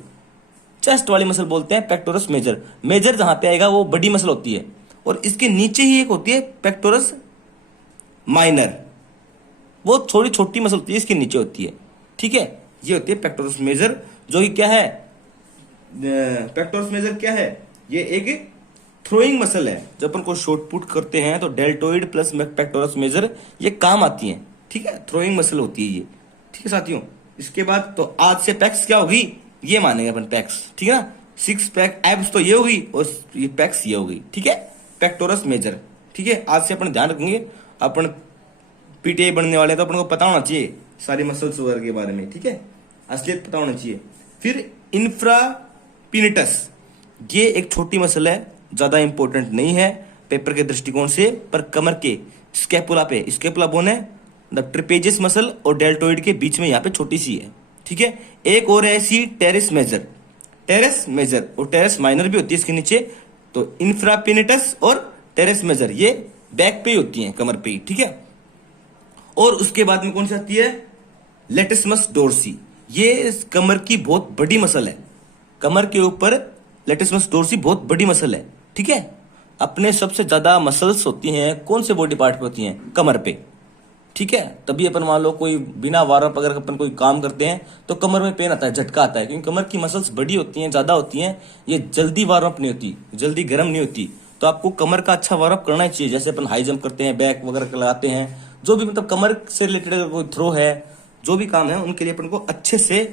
चेस्ट वाली मसल बोलते हैं पेक्टोरस मेजर। मेजर जहां पे आएगा वो बड़ी मसल होती है, और इसके नीचे ही एक होती है पेक्टोरस माइनर, वो थोड़ी छोटी मसल होती है, इसके नीचे होती है, ठीक है। ये होती है पेक्टोरस मेजर, जो कि क्या है? पेक्टोरस मेजर क्या है? ये एक थ्रोइंग मसल है। जब अपन को शॉट पुट करते हैं तो डेल्टोइड प्लस पेक्टोरस मेजर ये काम आती है, ठीक है। थ्रोइंग मसल होती है ये, ठीक है साथियों। इसके बाद तो आज से पैक्स क्या होगी ये मानेंगे अपन, पैक्स, ठीक है ना। 6 पैक एब्स तो ये होगी, और ये पैक्स ये होगी, ठीक है। पेक्टोरस मेजर, ठीक है। आज से अपन ध्यान रखेंगे। अपन पीटीआई बनने वाले तो अपन को पता होना चाहिए सारी मसल्स वगैरह के बारे में, ठीक है, असलियत पता होना चाहिए। फिर इंफ्रापिनिटस, ये एक छोटी मसल है, ज्यादा इंपॉर्टेंट नहीं है पेपर के दृष्टिकोण से, पर कमर के स्कैपुला पे, स्कैपुला बोन है द ट्रिपेजिस मसल और डेल्टोइड के बीच में यहाँ पे छोटी सी है, ठीक है। एक और है ऐसी टेरेस मेजर, टेरेस मेजर और टेरेस माइनर भी होती है इसके नीचे। तो इंफ्रापिनिटस और टेरेस मेजर ये बैक पे ही होती हैं, कमर पे ही, ठीक है। और उसके बाद में कौन सी आती है? Latissimus dorsi. ये कमर की बहुत बड़ी मसल है, कमर के ऊपर लेटिसमस डोर्सी बहुत बड़ी मसल है, ठीक है। अपने सबसे ज्यादा मसल्स होती हैं कौन से बॉडी पार्ट पे होती हैं? कमर पे, ठीक है। तभी अपन मान लो कोई बिना वार्म अप अगर अपन कोई काम करते हैं तो कमर में पेन आता है, झटका आता है, क्योंकि कमर की मसल्स बड़ी होती हैं, ज्यादा होती हैं। ये जल्दी वार्म अप नहीं होती, जल्दी गर्म नहीं होती। तो आपको कमर का अच्छा वार्म अप करना चाहिए। जैसे अपन हाई जंप करते हैं, बैक वगैरह लगाते हैं, जो भी मतलब कमर से रिलेटेड अगर कोई थ्रो है, जो भी काम है, उनके लिए अपन को अच्छे से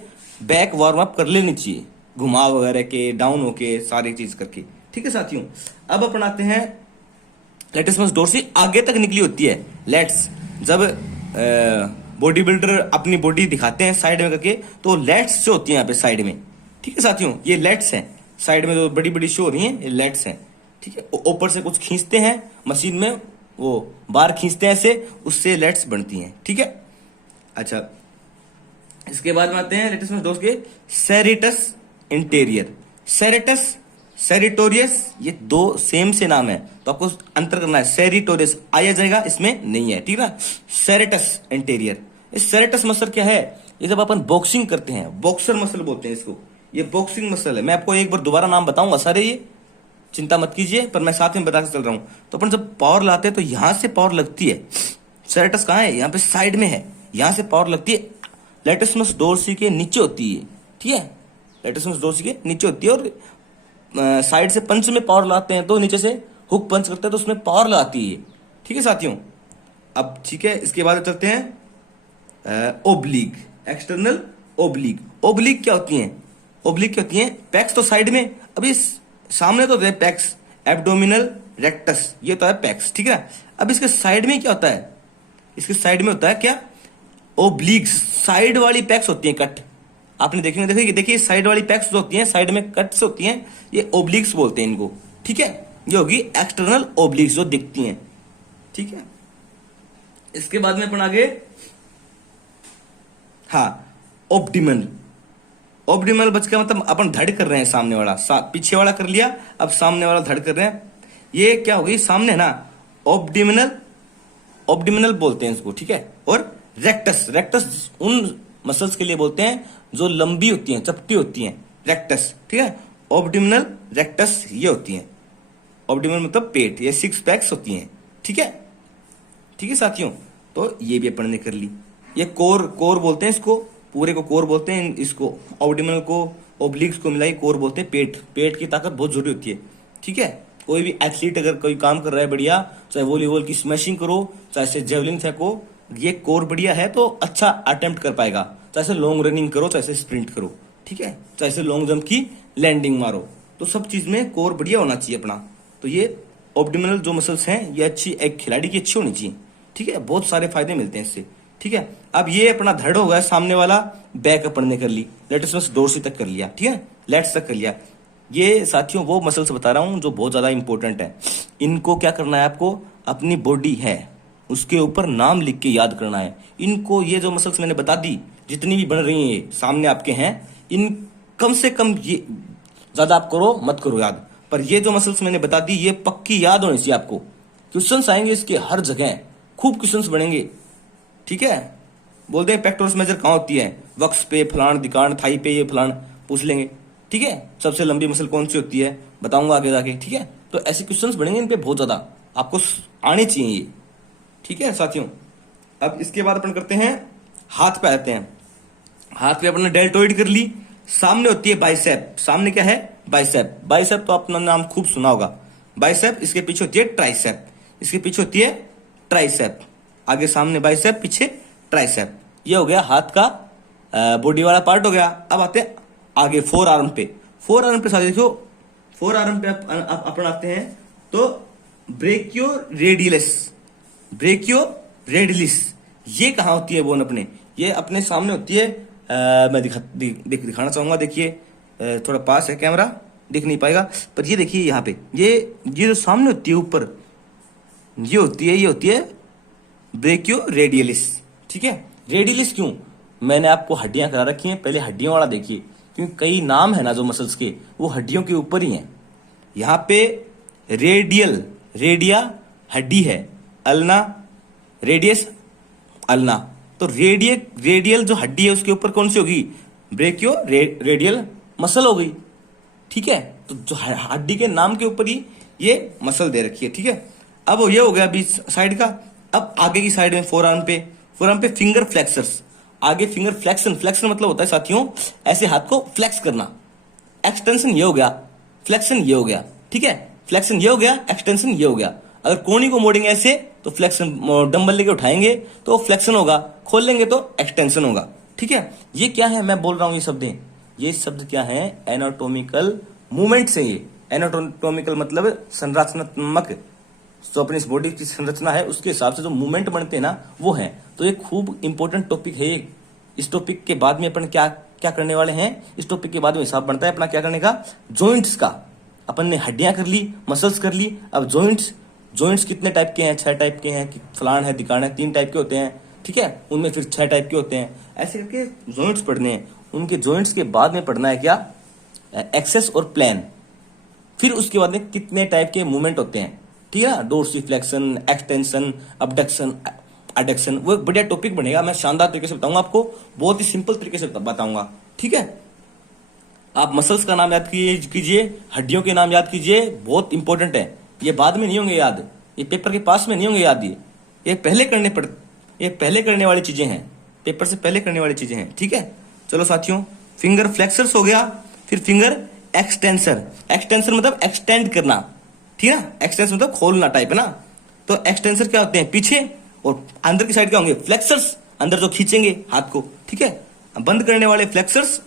बैक वार्म अप कर लेनी चाहिए, घुमाव वगैरह के, डाउन होके, सारी चीज करके, ठीक है साथियों। अब अपन आते हैं लेटिसमस डोर्सी आगे तक निकली होती है। लेट्स, जब बॉडी बिल्डर अपनी बॉडी दिखाते हैं साइड में करके, तो लेट्स जो होती है यहाँ पे साइड में, ठीक है साथियों, ये लेट्स हैं। साइड में जो बड़ी बड़ी शो हो रही हैं ये लेट्स हैं, ठीक है। ऊपर से कुछ खींचते हैं मशीन में, वो बार खींचते हैं ऐसे, उससे लेट्स बनती हैं, ठीक है। अच्छा, इसके बाद में आते हैं लेटिसमस डोर्स के सेरेटस इंटीरियर। सेरेटस, सेरिटोरियस, ये दो सेम से नाम है, तो आपको अंतर करना है। सेरिटोरियस आया जाएगा, इसमें नहीं है, ठीक है ना। सेरेटस इंटीरियर, इस सेरेटस मसल क्या है? ये जब अपन बॉक्सिंग करते हैं, बॉक्सर मसल बोलते हैं इसको, ये बॉक्सिंग मसल है। मैं आपको एक बार दोबारा नाम बताऊंगा सारे, ये चिंता मत कीजिए, पर मैं साथ में बता के चल रहा हूं। तो अपन जब पावर लाते हैं तो यहां से पावर लगती है। सेरेटस कहां है? यहाँ पे साइड में है, यहां से पावर लगती है। लेटिसमस डोर्सी के नीचे होती है, ठीक है। लेटिसमस डोर्सी के नीचे होती है, और साइड से पंच में पावर लाते हैं तो नीचे से हुक पंच करता है तो उसमें पावर लगाती है ये। ठीक है साथियों। अब ठीक है, इसके बाद चलते हैं ओब्लिक, एक्सटर्नल ओब्लिक। ओब्लिक क्या होती है? ओब्लिक क्या होती है? पैक्स तो साइड में, अभी सामने तो है पैक्स, एब्डोमिनल रेक्टस, ये तो है पैक्स, ठीक है। अब इसके साइड में क्या होता है? इसके साइड में होता है क्या? ओब्लिक्स, साइड वाली पैक्स होती हैं कट। आपने देखिए देखिए साइड वाली पैक्स जो होती हैं, साइड में कट से होती हैं, ये ओब्लिक्स बोलते हैं इनको। ठीक है, ये होगी एक्सटर्नल ओब्लिक्स जो दिखती हैं। ठीक है, इसके बाद में अपन आगे, हाँ, ऑप्टिमल। ऑप्टिमल बच का मतलब अपन धड़ कर रहे हैं, सामने वाला पीछे वाला कर लिया, अब सामने वाला धड़ कर रहे हैं। ये क्या होगी? सामने ना, ऑप्टिमिनल, ऑप्टिमिनल बोलते हैं इसको। ठीक है, और रेक्टस, रेक्टस उन मसल्स के लिए बोलते हैं जो लंबी होती हैं, चपटी होती हैं, रेक्टस। ठीक है, ऑप्टिमिनल, रेक्टस ये होती हैं। ऑप्टिमल मतलब पेट, ये 6 पैक्स होती हैं। ठीक है, ठीक है साथियों, तो ये भी अपन ने कर ली। ये कोर, कोर बोलते हैं इसको, पूरे को कोर बोलते हैं इसको। ऑप्टिमल को ओब्लिक्स को मिलाई कोर बोलते हैं। पेट, पेट की ताकत बहुत जरूरी होती है। ठीक है, कोई भी एथलीट अगर कोई काम कर रहा है बढ़िया, चाहे वॉलीबॉल की स्मैशिंग करो, चाहे से जेवलिन फेंको, ये कोर बढ़िया है तो अच्छा अटेम्प्ट कर पाएगा। चाहे से लॉन्ग रनिंग करो, चाहे से स्प्रिंट करो, ठीक है, चाहे से लॉन्ग जंप की लैंडिंग मारो, तो सब चीज में कोर बढ़िया होना चाहिए अपना। तो ये ऑप्टिमल जो मसल्स हैं, ये अच्छी, एक खिलाड़ी की अच्छी होनी चाहिए। ठीक है, बहुत सारे फायदे मिलते हैं इससे। ठीक है, अब ये अपना धड़ हो गया, सामने वाला बैक अपन ने कर ली, लेटस डोर्सी तक कर लिया, ठीक है, लेट्स तक कर लिया। ये साथियों वो मसल्स बता रहा हूं जो बहुत ज्यादा इंपॉर्टेंट है। इनको क्या करना है आपको? अपनी बॉडी है उसके ऊपर नाम लिख के याद करना है इनको। ये जो मसल्स मैंने बता दी, जितनी भी बन रही हैं ये सामने आपके हैं, इन कम से कम ये ज्यादा आप करो मत करो याद, पर ये जो मसल्स मैंने बता दी ये पक्की याद होनी चाहिए आपको। क्वेश्चंस आएंगे इसके हर जगह, खूब क्वेश्चंस बनेंगे। ठीक है, बोलते हैं पेक्टोरस मेजर कहाँ होती है? वक्स पे, फलान दिकान, थाई पे, ये फलान पूछ लेंगे। ठीक है, सबसे लंबी मसल कौन सी होती है बताऊंगा आगे जाके। ठीक है, तो ऐसे क्वेश्चंस बनेंगे इन पे बहुत ज्यादा, आपको आने चाहिए ये। ठीक है साथियों, अब इसके बाद अपन करते हैं हाथ पे आते हैं। हाथ पे अपन ने डेल्टोइड कर ली, सामने होती है बाइसेप। सामने क्या है? बाइसेप। बाइसेप तो अपना नाम खूब सुना होगा, बाइसेप। इसके पीछे होती है ट्राइसेप, इसके पीछे होती है ट्राइसेप। आगे सामने बाइसेप, पीछे ट्राइसेप। ये हो गया हाथ का बॉडी वाला पार्ट हो गया। अब आते हैं आगे फोर आर्म पे। फोर आर्म पे साथ देखो, फोर आर्म पे अपन आते हैं तो ब्रेकियो रेडियलिस, ब्रेकियो रेडियलिस ये कहाँ होती है बोन अपने? ये अपने सामने होती है। मैं दिखाना चाहूंगा, देखिए थोड़ा पास है कैमरा, दिख नहीं पाएगा, पर ये देखिए यहाँ पे ये जो सामने होती है ऊपर, ये होती है ब्रेकियो रेडियलिस। ठीक है, रेडियलिस क्यों? मैंने आपको हड्डियां करा रखी हैं, पहले हड्डियों वाला देखिए, क्योंकि कई नाम है ना जो मसल्स के, वो हड्डियों के ऊपर ही हैं। यहाँ पे रेडियल, रेडिया हड्डी है, अल्ना रेडियस अल्ना, तो रेडियल जो हड्डी है उसके ऊपर कौन सी होगी? ब्रेकियो रेडियल मसल हो गई। ठीक है, तो जो हड्डी के नाम के ऊपर ही ये मसल दे रखी है। ठीक है, अब ये हो गया बीच साइड का। अब आगे की साइड में फोर आर्म पे फिंगर फ्लेक्सर्स। आगे फिंगर फ्लेक्शन, फ्लेक्शन मतलब होता है साथियों ऐसे हाथ को फ्लेक्स करना। एक्सटेंशन ये हो गया, फ्लेक्शन ये हो गया। ठीक है, फ्लेक्शन ये हो गया, एक्सटेंशन ये हो गया। अगर कोनी को मोड़ेंगे ऐसे तो फ्लेक्शन, डंबल लेके उठाएंगे तो फ्लेक्शन होगा, खोल लेंगे तो एक्सटेंशन होगा। ठीक है, ये क्या है मैं बोल रहा हूं ये शब्द, ये शब्द क्या है? एनाटॉमिकल मूवमेंट से। ये एनाटॉमिकल मतलब संरचनात्मक, जो अपनी इस बॉडी की संरचना है उसके हिसाब से जो मूवमेंट बनते हैं ना वो है। तो ये खूब इंपॉर्टेंट टॉपिक है। इस टॉपिक के बाद में अपन क्या क्या करने वाले हैं? इस टॉपिक के बाद में हिसाब बनता है अपना क्या करने का? जॉइंट्स का। अपन ने हड्डियां कर ली, मसल्स कर ली, अब जॉइंट्स। जॉइंट्स कितने टाइप के हैं? 6 टाइप के हैं, फलान है दिकान है, 3 टाइप के होते हैं। ठीक है, उनमें फिर 6 टाइप के होते हैं। ऐसे करके जॉइंट्स पढ़ने हैं। उनके जॉइंट्स के बाद में पढ़ना है क्या? एक्सेस और प्लान। फिर उसके बाद में कितने टाइप के मूवमेंट होते हैं। ठीक है, डोर्सिफ्लेक्शन, एक्सटेंशन, अबडक्शन, एडक्शन, वो एक बढ़िया टॉपिक बनेगा। मैं शानदार तरीके से बताऊंगा आपको, बहुत ही सिंपल तरीके से बताऊंगा। ठीक है, आप मसल्स का नाम याद कीजिए, हड्डियों के नाम याद कीजिए, बहुत इंपॉर्टेंट है। ये बाद में नहीं होंगे याद, ये पेपर के पास में नहीं होंगे याद। ये पहले करने वाली चीजें हैं, पेपर से पहले करने वाली चीजें हैं। ठीक है, चलो साथियों, फिंगर फ्लेक्सर्स हो गया। फिर फिंगर एक्सटेंसर। एक्सटेंसर मतलब एक्सटेंड करना। ठीक है ना, एक्सटेंस मतलब खोलना टाइप है ना। तो एक्सटेंसर क्या होते हैं, पीछे, और अंदर की साइड क्या होंगे, फ्लेक्सर्स, अंदर जो खींचेंगे हाथ को, ठीक है। बंद करने वाले फ्लेक्सर्स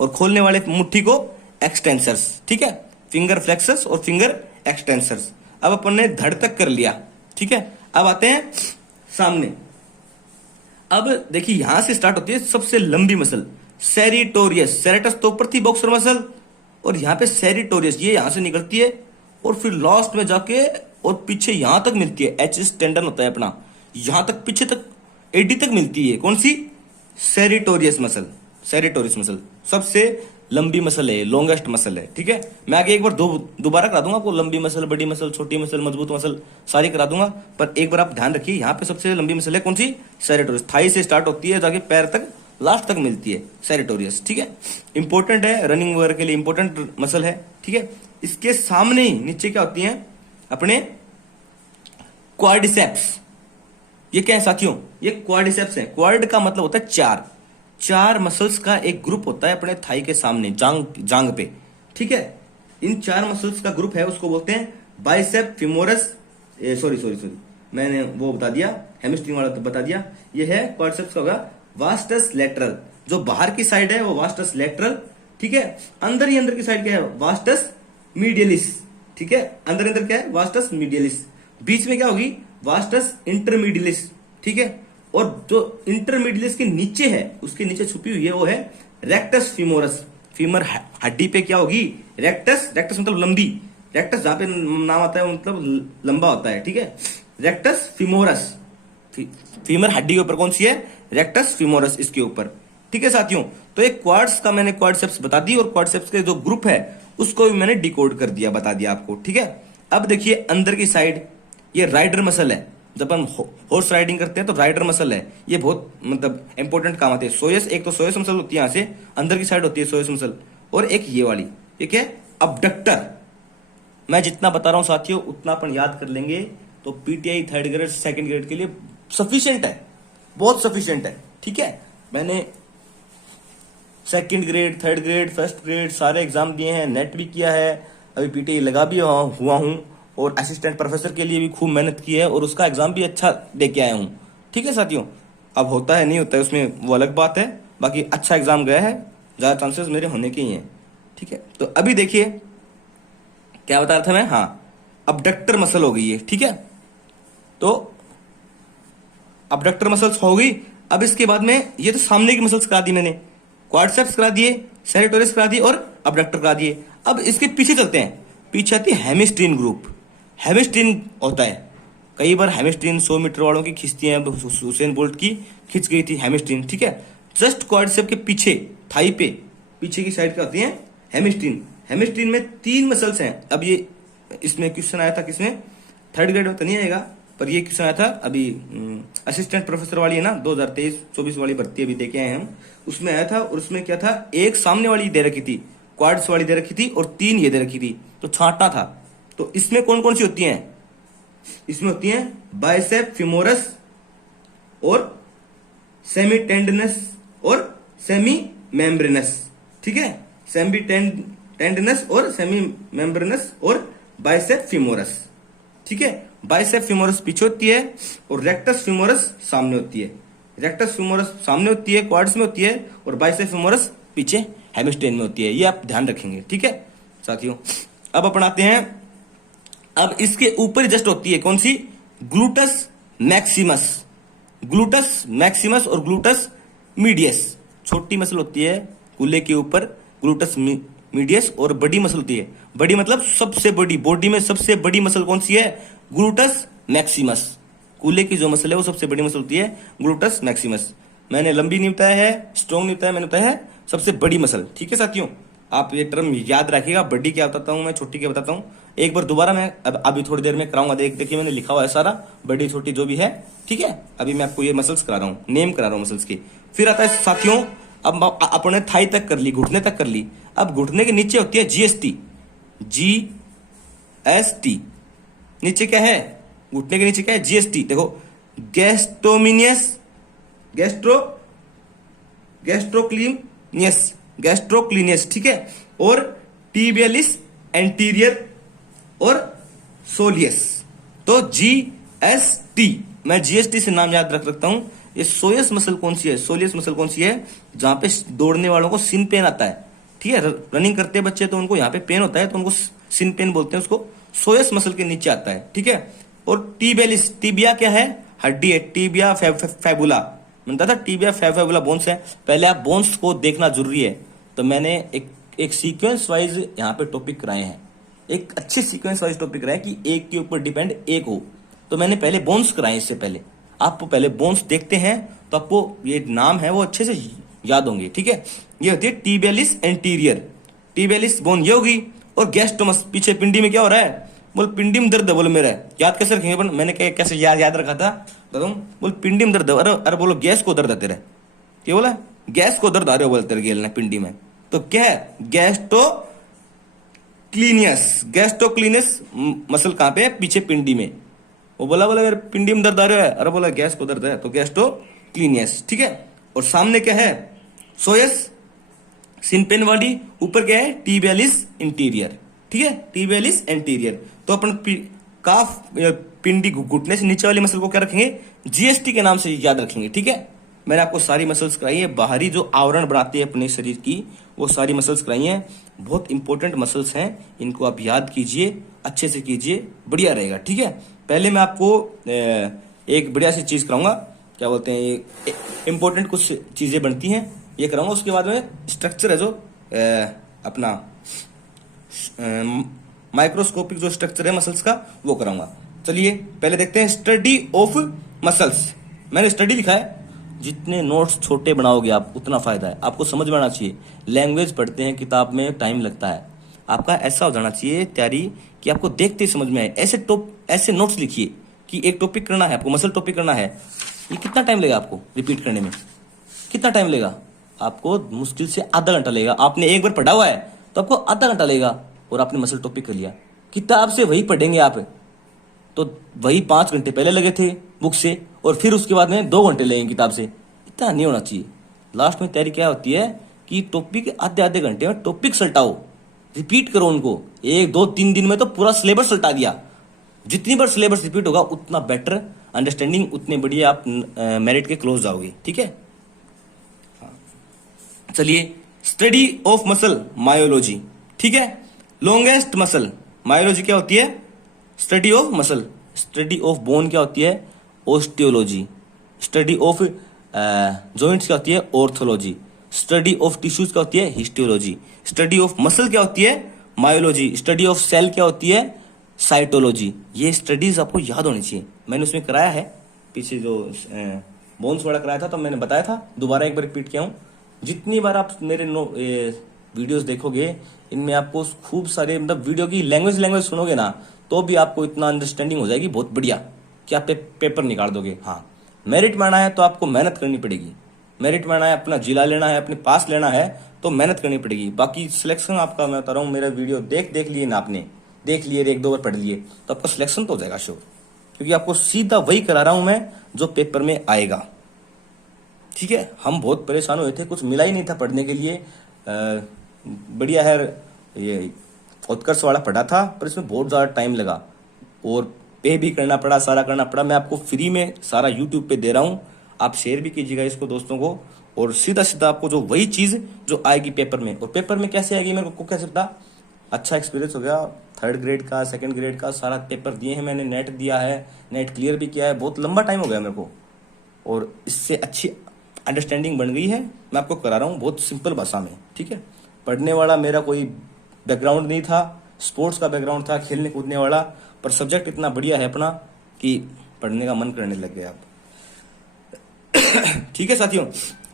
और खोलने वाले मुट्ठी को एक्सटेंसर्स, ठीक है। फिंगर फ्लेक्सर्स और फिंगर एक्सटेंसर्स। अब अपन ने धड़ तक कर लिया, ठीक है। अब आते हैं सामने। अब देखिए यहां से स्टार्ट होती है सबसे लंबी मसल, सेरिटोरियस। सेरेटस तो ऊपर थी, बॉक्सर मसल, और यहाँ पे सेरिटोरियस ये यहां से निकलती है और फिर लास्ट में जाके और पीछे यहां तक मिलती है। एचएस टेंडन होता है अपना, यहां तक पीछे तक एडी तक मिलती है। कौन सी, सेरिटोरियस मसल। सेरिटोरियस मसल सबसे लंबी मसल है, लॉन्गेस्ट मसल है, ठीक है। मैं आगे एक बार दोबारा करा दूंगा आपको, लंबी मसल, बड़ी मसल, छोटी मसल, मजबूत मसल, सारी करा दूंगा। पर एक बार आप ध्यान रखिए, यहाँ पे सबसे लंबी मसल है कौन सी, सेरिटोरियस। थाई से स्टार्ट होती है, जाके पैर तक लास्ट तक मिलती है, सेरिटोरियस, ठीक है। इंपॉर्टेंट है, रनिंग वगैरह के लिए इंपॉर्टेंट मसल है, ठीक है। इसके सामने ही नीचे क्या होती है अपने क्वाड्रिसेप्स। ये क्या है साथियों, ये क्वाड्रिसेप्स है। क्वाड का मतलब होता है चार, चार मसल्स का एक ग्रुप होता है अपने थाई के सामने, जांग पे, ठीक है। इन चार मसल्स का ग्रुप है, उसको बोलते हैं बाइसेप फिमोरस, सॉरी मैंने वो बता दिया, हेमस्ट्रिंग वाला तो बता दिया। ये है क्वाड्रिसेप्स का होगा वास्टस लेटरल, जो बाहर की साइड है वो वास्टस लेटरल, ठीक है। अंदर ही अंदर की साइड क्या है, वास्टस मीडियलिस, ठीक है। अंदर अंदर क्या है, वास्टस मीडियलिस। बीच में क्या होगी, वास्टस इंटरमीडियलिस, ठीक है। और जो इंटरमीडियलिस के नीचे है, उसके नीचे छुपी हुई है वो है रेक्टस फिमोरस। फीमर हड्डी पे क्या होगी, रेक्टस। रेक्टस मतलब लंबी, रेक्टस जहां पे नाम आता है मतलब लंबा होता है, ठीक है। रेक्टस फिमोरस, फीमर हड्डी के ऊपर कौन सी है, रेक्टस फिमोरस, इसके ऊपर, ठीक है साथियों। तो एक क्वाड्स का मैंने क्वाड्रिसेप्स बता दी, और क्वाड्रिसेप्स के जो ग्रुप है उसको भी मैंने डिकोड कर दिया, बता दिया आपको, ठीक है। अब देखिए अंदर की साइड, ये राइडर मसल है। जब हम हॉर्स राइडिंग करते हैं तो राइडर मसल है, ये बहुत मतलब इंपॉर्टेंट काम आते हैं। सोयस, एक तो सोयस मसल होती है यहां से अंदर की साइड होती है सोयस मसल, और एक ये वाली, ये क्या है, अबडक्टर। मैं जितना बता रहा हूं साथियों उतना अपन याद कर लेंगे तो PTI third grade second grade के लिए सफिशिएंट है, बहुत सफिशिएंट है, ठीक है। मैंने second grade, third grade, first grade सारे एग्जाम दिए हैं, नेट भी किया है, अभी पीटीआई लगा भी हुआ हूं, और असिस्टेंट प्रोफेसर के लिए भी खूब मेहनत की है, और उसका एग्जाम भी अच्छा दे के आया हूं, ठीक है साथियों। अब होता है नहीं होता है उसमें वो अलग बात है, बाकी अच्छा एग्जाम गया है, ज्यादा चांसेस मेरे होने के ही हैं, ठीक है। तो अभी देखिए क्या बता रहा था मैं, हाँ, अबडक्टर मसल हो गई है, ठीक है। तो अबडक्टर मसल्स हो गई। अब इसके बाद में ये तो सामने की मसल्स करा दी मैंने, क्वाड्रिसेप्स करा दिए, सेरिटोरियस करा दिए और अबडक्टर करा दिए। अब इसके पीछे चलते हैं, पीछे आती है हेमिस्ट्रीन ग्रुप। हेमिस्ट्रीन होता है, कई बार हेमिस्ट्रीन 100 मीटर वालों की खींचती है, हुसैन बोल्ट की खींच गई थी हेमिस्ट्रीन, ठीक है। जस्ट क्वाड्रिसेप के पीछे, थाई पे पीछे की साइड क्या होती है, हेमिस्ट्रीन। हेमिस्ट्रीन में 3 मसल्स हैं। अब ये इसमें क्वेश्चन आया था, किसमें, थर्ड ग्रेड में तो नहीं आएगा, पर ये क्वेश्चन आया था अभी असिस्टेंट प्रोफेसर वाली है ना, 2023-24 वाली भर्ती अभी देखे आए हम, उसमें आया था। और उसमें क्या था, एक सामने वाली दे रखी थी, क्वाड्स वाली दे रखी थी, और 3 ये दे रखी थी, तो छांटना था। तो इसमें कौन कौन सी होती हैं, इसमें होती हैं बाइसेप फिमोरस और सेमी टेंडनस और सेमी मेम्ब्रेनस, ठीक है। सेमी टेंडनस और सेमी मेम्ब्रेनस और बाइसेप फिमोरस, ठीक है। बाइसेप फिमोरस पीछे होती है और रेक्टस फिमोरस सामने होती है। रेक्टस फिमोरस सामने होती है, क्वाड्स में होती है, और बाइसेप फिमोरस पीछे हेमिस्ट्रीन में होती है। ये आप ध्यान रखेंगे, ठीक है साथियों। अब अपन आते हैं, अब इसके ऊपर जस्ट होती है कौन सी, ग्लूटस मैक्सिमस। ग्लूटस मैक्सिमस और ग्लूटस मीडियस, छोटी मसल होती है कूल्हे के ऊपर, ग्लूटस मीडियस, और बड़ी मसल होती है, बड़ी मतलब सबसे बड़ी, बॉडी में सबसे बड़ी मसल कौन सी है, ग्लूटस मैक्सिमस। कूल्हे की जो मसल है वो सबसे बड़ी मसल होती है, ग्लूटस मैक्सिमस। मैंने लंबी नहीं बताया है, स्ट्रॉन्ग नहीं बताया, मैंने बताया है सबसे बड़ी मसल, ठीक है साथियों। आप ये टर्म याद रखिएगा, बड़ी क्या बताता हूं मैं, छोटी क्या बताता हूं। एक बार दोबारा मैं अभी थोड़ी देर में कराऊंगा, देखिए मैंने लिखा हुआ है सारा, बड़ी छोटी जो भी है, ठीक है। अभी मैं आपको ये मसल्स करा रहा हूं, नेम करा रहा हूं मसल्स की। फिर आता है साथियों, अब अपने थाई तक कर ली, घुटने तक कर ली। अब घुटने के नीचे होती है जीएसटी, जीएसटी नीचे क्या है, घुटने के नीचे क्या है, जीएसटी। देखो, गैस्ट्रोमिनियस, गैस्ट्रोक्लीनियस, ठीक है, और टीबियलिस एंटीरियर और सोलियस। तो GST, मैं GST से नाम याद रख रखता हूं। ये सोयस मसल कौन सी है, सोलियस मसल कौन सी है, जहां पे दौड़ने वालों को सिन पेन आता है, ठीक है, रनिंग करते हैं बच्चे तो उनको यहाँ पे पेन होता है, तो उनको सिन पेन बोलते हैं, उसको सोयस मसल के नीचे आता है, ठीक है। और टीबेलिस, टीबिया क्या है, हड्डी है, टीबिया फैबुला, मैंने था टीबिया फैबुला बोन्स है। पहले आप बोन्स को देखना जरूरी है, तो मैंने एक सीक्वेंस वाइज यहाँ पे टॉपिक कराए हैं, एक अच्छे सीक्वेंस वाइज टॉपिक कराए कि एक के ऊपर डिपेंड एक हो। तो मैंने पहले बोन्स कराए, इससे पहले आपको पहले बोन्स देखते हैं तो आपको ये नाम है वो अच्छे से याद होंगे, ठीक है। ये होती है टीबियालिस एंटीरियर, टीबियालिस बोन ये होगी। और गैस्ट्रोमस, पीछे पिंडी में क्या हो रहा है, बोल पिंडी में दर्द है, बोलो मेरा है, याद कैसे रखेंगे अपन, मैंने कैसे याद रखा था बताऊं, बोल पिंडी में दर्द है, अरे अरे बोलो गैस को दर्द है तेरे, क्या बोला, गैस को दर्द आ रहे हो बोल तेरे गेल ने पिंडी में, तो क्या है, गैस्ट्रोक्लीनियस मसल कहां पे है, पीछे पिंडी में। वो बोला बोला यार पिंडी में दर्द आ रहा है, अरे बोला गैस को दर्द है, तो गैस्ट्रोक्लीनियस, ठीक है। और सामने क्या है, सोयस सिनपेन वाली, ऊपर क्या है, टीबियालिस इंटीरियर, ठीक है, टीबियालिस एंटीरियर। तो अपन काफ पिंडी घुटने से नीचे वाली मसल को क्या रखेंगे, GST के नाम से याद रखेंगे, ठीक है। मैंने आपको सारी मसल्स कराई है, बाहरी जो आवरण बनाती है अपने शरीर की, वो सारी मसल्स कराई हैं, बहुत इंपॉर्टेंट मसल्स हैं, इनको आप याद कीजिए, अच्छे से कीजिए, बढ़िया रहेगा, ठीक है। पहले मैं आपको एक बढ़िया सी चीज कराऊंगा, क्या बोलते हैं, इंपॉर्टेंट कुछ चीजें बनती हैं ये कराऊंगा, उसके बाद में स्ट्रक्चर है जो अपना माइक्रोस्कोपिक जो स्ट्रक्चर है मसल्स का वो कराऊंगा। चलिए पहले देखते हैं स्टडी ऑफ मसल्स। मैंने स्टडी लिखा है, जितने नोट्स छोटे बनाओगे आप उतना फायदा है, आपको समझ में आना चाहिए। लैंग्वेज पढ़ते हैं किताब में टाइम लगता है, आपका ऐसा हो जाना चाहिए तैयारी कि आपको देखते ही समझ में आए। ऐसे नोट्स लिखिए कि एक टॉपिक करना है आपको, मसल टॉपिक करना है, ये कितना टाइम लगेगा आपको रिपीट करने में, कितना टाइम लगेगा आपको, मुश्किल से आधा घंटा लगेगा। आपने एक बार पढ़ा हुआ है तो आपको आधा घंटा लगेगा, और आपने मसल टॉपिक कर लिया। किताब से वही पढ़ेंगे आप तो वही 5 घंटे पहले लगे थे बुक से, और फिर उसके बाद में 2 घंटे लगेंगे किताब से, इतना नहीं होना चाहिए। लास्ट में तैयारी क्या होती है कि टॉपिक आधे घंटे में टॉपिक सल्टाओ, रिपीट करो उनको, 1 2 3 दिन में तो पूरा सिलेबस सल्टा दिया। जितनी बार सिलेबस रिपीट होगा उतना बेटर अंडरस्टैंडिंग, उतने बढ़िया आप मेरिट के क्लोज जाओगे, ठीक है। चलिए स्टडी ऑफ मसल मायोलॉजी, ठीक है। लॉन्गेस्ट मसल, मायोलॉजी क्या होती है, study of muscle. Study of bone क्या होती है, ओस्टियोलॉजी। स्टडी ऑफ जॉइंट्स क्या होती है, ऑर्थोलॉजी। स्टडी ऑफ टिश्यूज क्या होती है, हिस्टोलॉजी। स्टडी ऑफ मसल क्या होती है, मायोलॉजी। स्टडी ऑफ सेल क्या होती है, साइटोलॉजी। ये स्टडीज आपको याद होनी चाहिए, मैंने उसमें कराया है पीछे जो बोन्स वाला कराया था, तो मैंने बताया था, दोबारा एक बार रिपीट किया हूं। जितनी बार आप मेरे वीडियोस देखोगे, इनमें आपको खूब सारे मतलब वीडियो की लैंग्वेज सुनोगे ना, तो भी आपको इतना अंडरस्टैंडिंग हो जाएगी बहुत बढ़िया कि आप पेपर निकाल दोगे। हाँ, मेरिट में आना है तो आपको मेहनत करनी पड़ेगी, मेरिट में आना है, अपना जिला लेना है, अपने पास लेना है तो मेहनत करनी पड़ेगी। बाकी सिलेक्शन आपका, मैं बता रहा हूँ, मेरा वीडियो देख लिए ना आपने, देख लिए 1 2 बार पढ़ लिए तो आपका सिलेक्शन तो हो जाएगा श्योर, क्योंकि आपको सीधा वही करा रहा हूं मैं जो पेपर में आएगा, ठीक है। हम बहुत परेशान हुए थे, कुछ मिला ही नहीं था पढ़ने के लिए। बढ़िया है, ये उत्कर्ष वाला पढ़ा था, पर इसमें बहुत ज़्यादा टाइम लगा और पे भी करना पड़ा, सारा करना पड़ा। मैं आपको फ्री में सारा यूट्यूब पे दे रहा हूँ, आप शेयर भी कीजिएगा इसको दोस्तों को, और सीधा सीधा आपको जो वही चीज़ जो आएगी पेपर में, और पेपर में कैसे आएगी मेरे को कैसे पता। अच्छा एक्सपीरियंस हो गया, 3rd ग्रेड का 2nd ग्रेड का सारा पेपर दिए हैं मैंने, नेट दिया है, नेट क्लियर भी किया है, बहुत लंबा टाइम हो गया मेरे को, और इससे अच्छी अंडरस्टैंडिंग बन गई है। मैं आपको करा रहा हूँ बहुत सिंपल भाषा में, ठीक है। पढ़ने वाला मेरा कोई बैकग्राउंड नहीं था, स्पोर्ट्स का बैकग्राउंड था, खेलने कूदने वाला, पर सब्जेक्ट इतना बढ़िया है अपना कि पढ़ने का मन करने लग गया आप। ठीक है साथियों,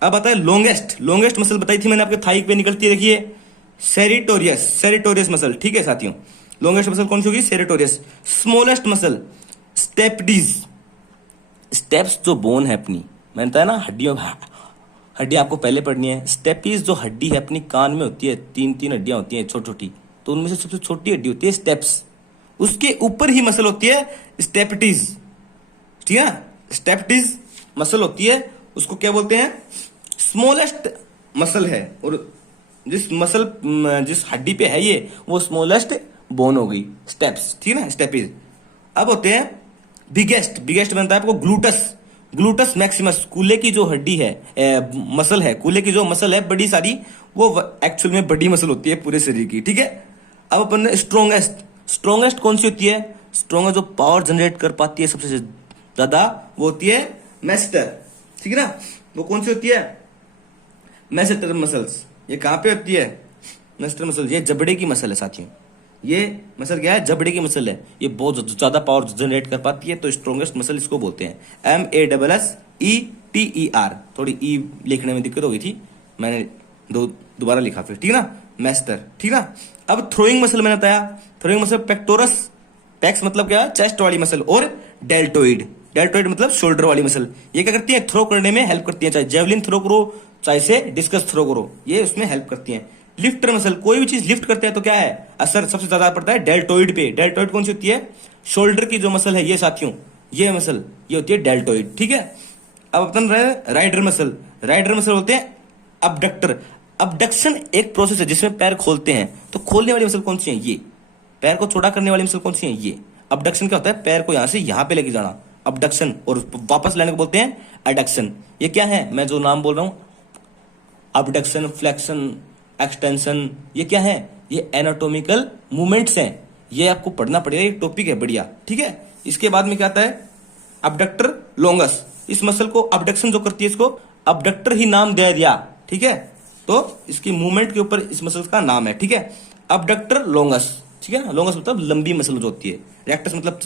अब आता है लॉन्गेस्ट मसल बताई थी मैंने आपके थाई पे निकलती है, देखिए सेरिटोरियस मसल, ठीक है साथियों। लॉन्गेस्ट मसल कौन सी होगी, सेरिटोरियस। स्मॉलेस्ट मसल स्टेप्टीज, स्टेप्स जो बोन है अपनी, मैंने बताया ना हड्डी आपको पहले पढ़नी है। स्टेपीज जो हड्डी है अपनी कान में होती है, 3 हड्डियां होती हैं छोटी छोटी, तो उनमें से सबसे छोटी हड्डी होती है स्टेप्स, उसके ऊपर ही मसल होती है स्टेप्टीज, ठीक है। स्टेप्टीज मसल होती है, उसको क्या बोलते हैं, स्मॉलेस्ट मसल है, और जिस हड्डी पे है ये वो स्मॉलेस्ट बोन हो गई, स्टेप्स, ठीक है ना, स्टेपीज। अब होते हैं बिगेस्ट। बिगेस्ट बनता है आपको ग्लूटस। ग्लूटस मैक्सिमस, कूल्हे की जो हड्डी है, मसल है, कूल्हे की जो मसल है बड़ी सारी, वो एक्चुअल में बड़ी मसल होती है पूरे शरीर की, ठीक है। अब अपन स्ट्रोंगेस्ट। स्ट्रोंगेस्ट कौन सी होती है? स्ट्रोंगेस्ट जो पावर जनरेट कर पाती है सबसे ज्यादा, वो होती है मैस्टर, ठीक है ना। वो कौन सी होती है? Master muscles. ये कहां पे होती है? Master muscle. ये जबड़े की मसल है साथियों। ये मसल क्या है? जबड़े की मसल है। ये बहुत ज्यादा पावर जनरेट कर पाती है, तो स्ट्रॉन्गेस्ट मसल इसको बोलते हैं। MASSETER। थोड़ी ई लिखने में दिक्कत हो गई थी, मैंने दोबारा लिखा फिर, ठीक है ना, मैस्टर, ठीक है ना। अब थ्रोइंग मसल मैंने बताया। थ्रोइंग मसल पेक्टोरस, पैक्स मतलब क्या? चेस्ट वाली मसल, और डेल्टोइड। डेल्टोइड मतलब शोल्डर वाली मसल। ये क्या करती है? थ्रो करने में हेल्प करती है, चाहे जेवलिन थ्रो करो, चाहे से डिस्कस थ्रो करो, ये उसमें हेल्प करती है। लिफ्टर मसल, कोई भी चीज लिफ्ट करते हैं तो क्या है? असर सबसे ज्यादा पड़ता है डेल्टोइड पे। डेल्टोइड कौन सी होती है? शोल्डर की जो मसल है ये साथियों, ये मसल ये होती है डेल्टोइड, ठीक है। अब अपन रहे राइडर मसल। राइडर मसल होते हैं अबडक्टर। अबडक्शन एक प्रोसेस है जिसमें पैर खोलते हैं, तो खोलने वाली मसल कौन सी है? ये। पैर को चौड़ा करने वाली मसल कौन सी है? ये। अबडक्शन क्या होता है? पैर को यहां से यहां पे लेके जाना, अबडक्शन, और वापस लाने को बोलते हैं एडक्शन। ये क्या है मैं जो नाम बोल रहा हूं? अबडक्शन, फ्लेक्शन, एक्सटेंशन, ये क्या है? ये एनाटॉमिकल मूवमेंट्स हैं। ये आपको पढ़ना पड़ेगा, ये टॉपिक है बढ़िया, ठीक है। इसके बाद में क्या आता है? Abductor longus. इस मसल को अबडक्शन जो करती है, इसको अबडक्टर ही नाम दे दिया, ठीक है। तो इसकी मूवमेंट के ऊपर इस मसल का नाम है, ठीक है, अबडक्टर लॉन्गस, ठीक है ना। लॉन्गस मतलब लंबी मसल जो होती है। रेक्टस मतलब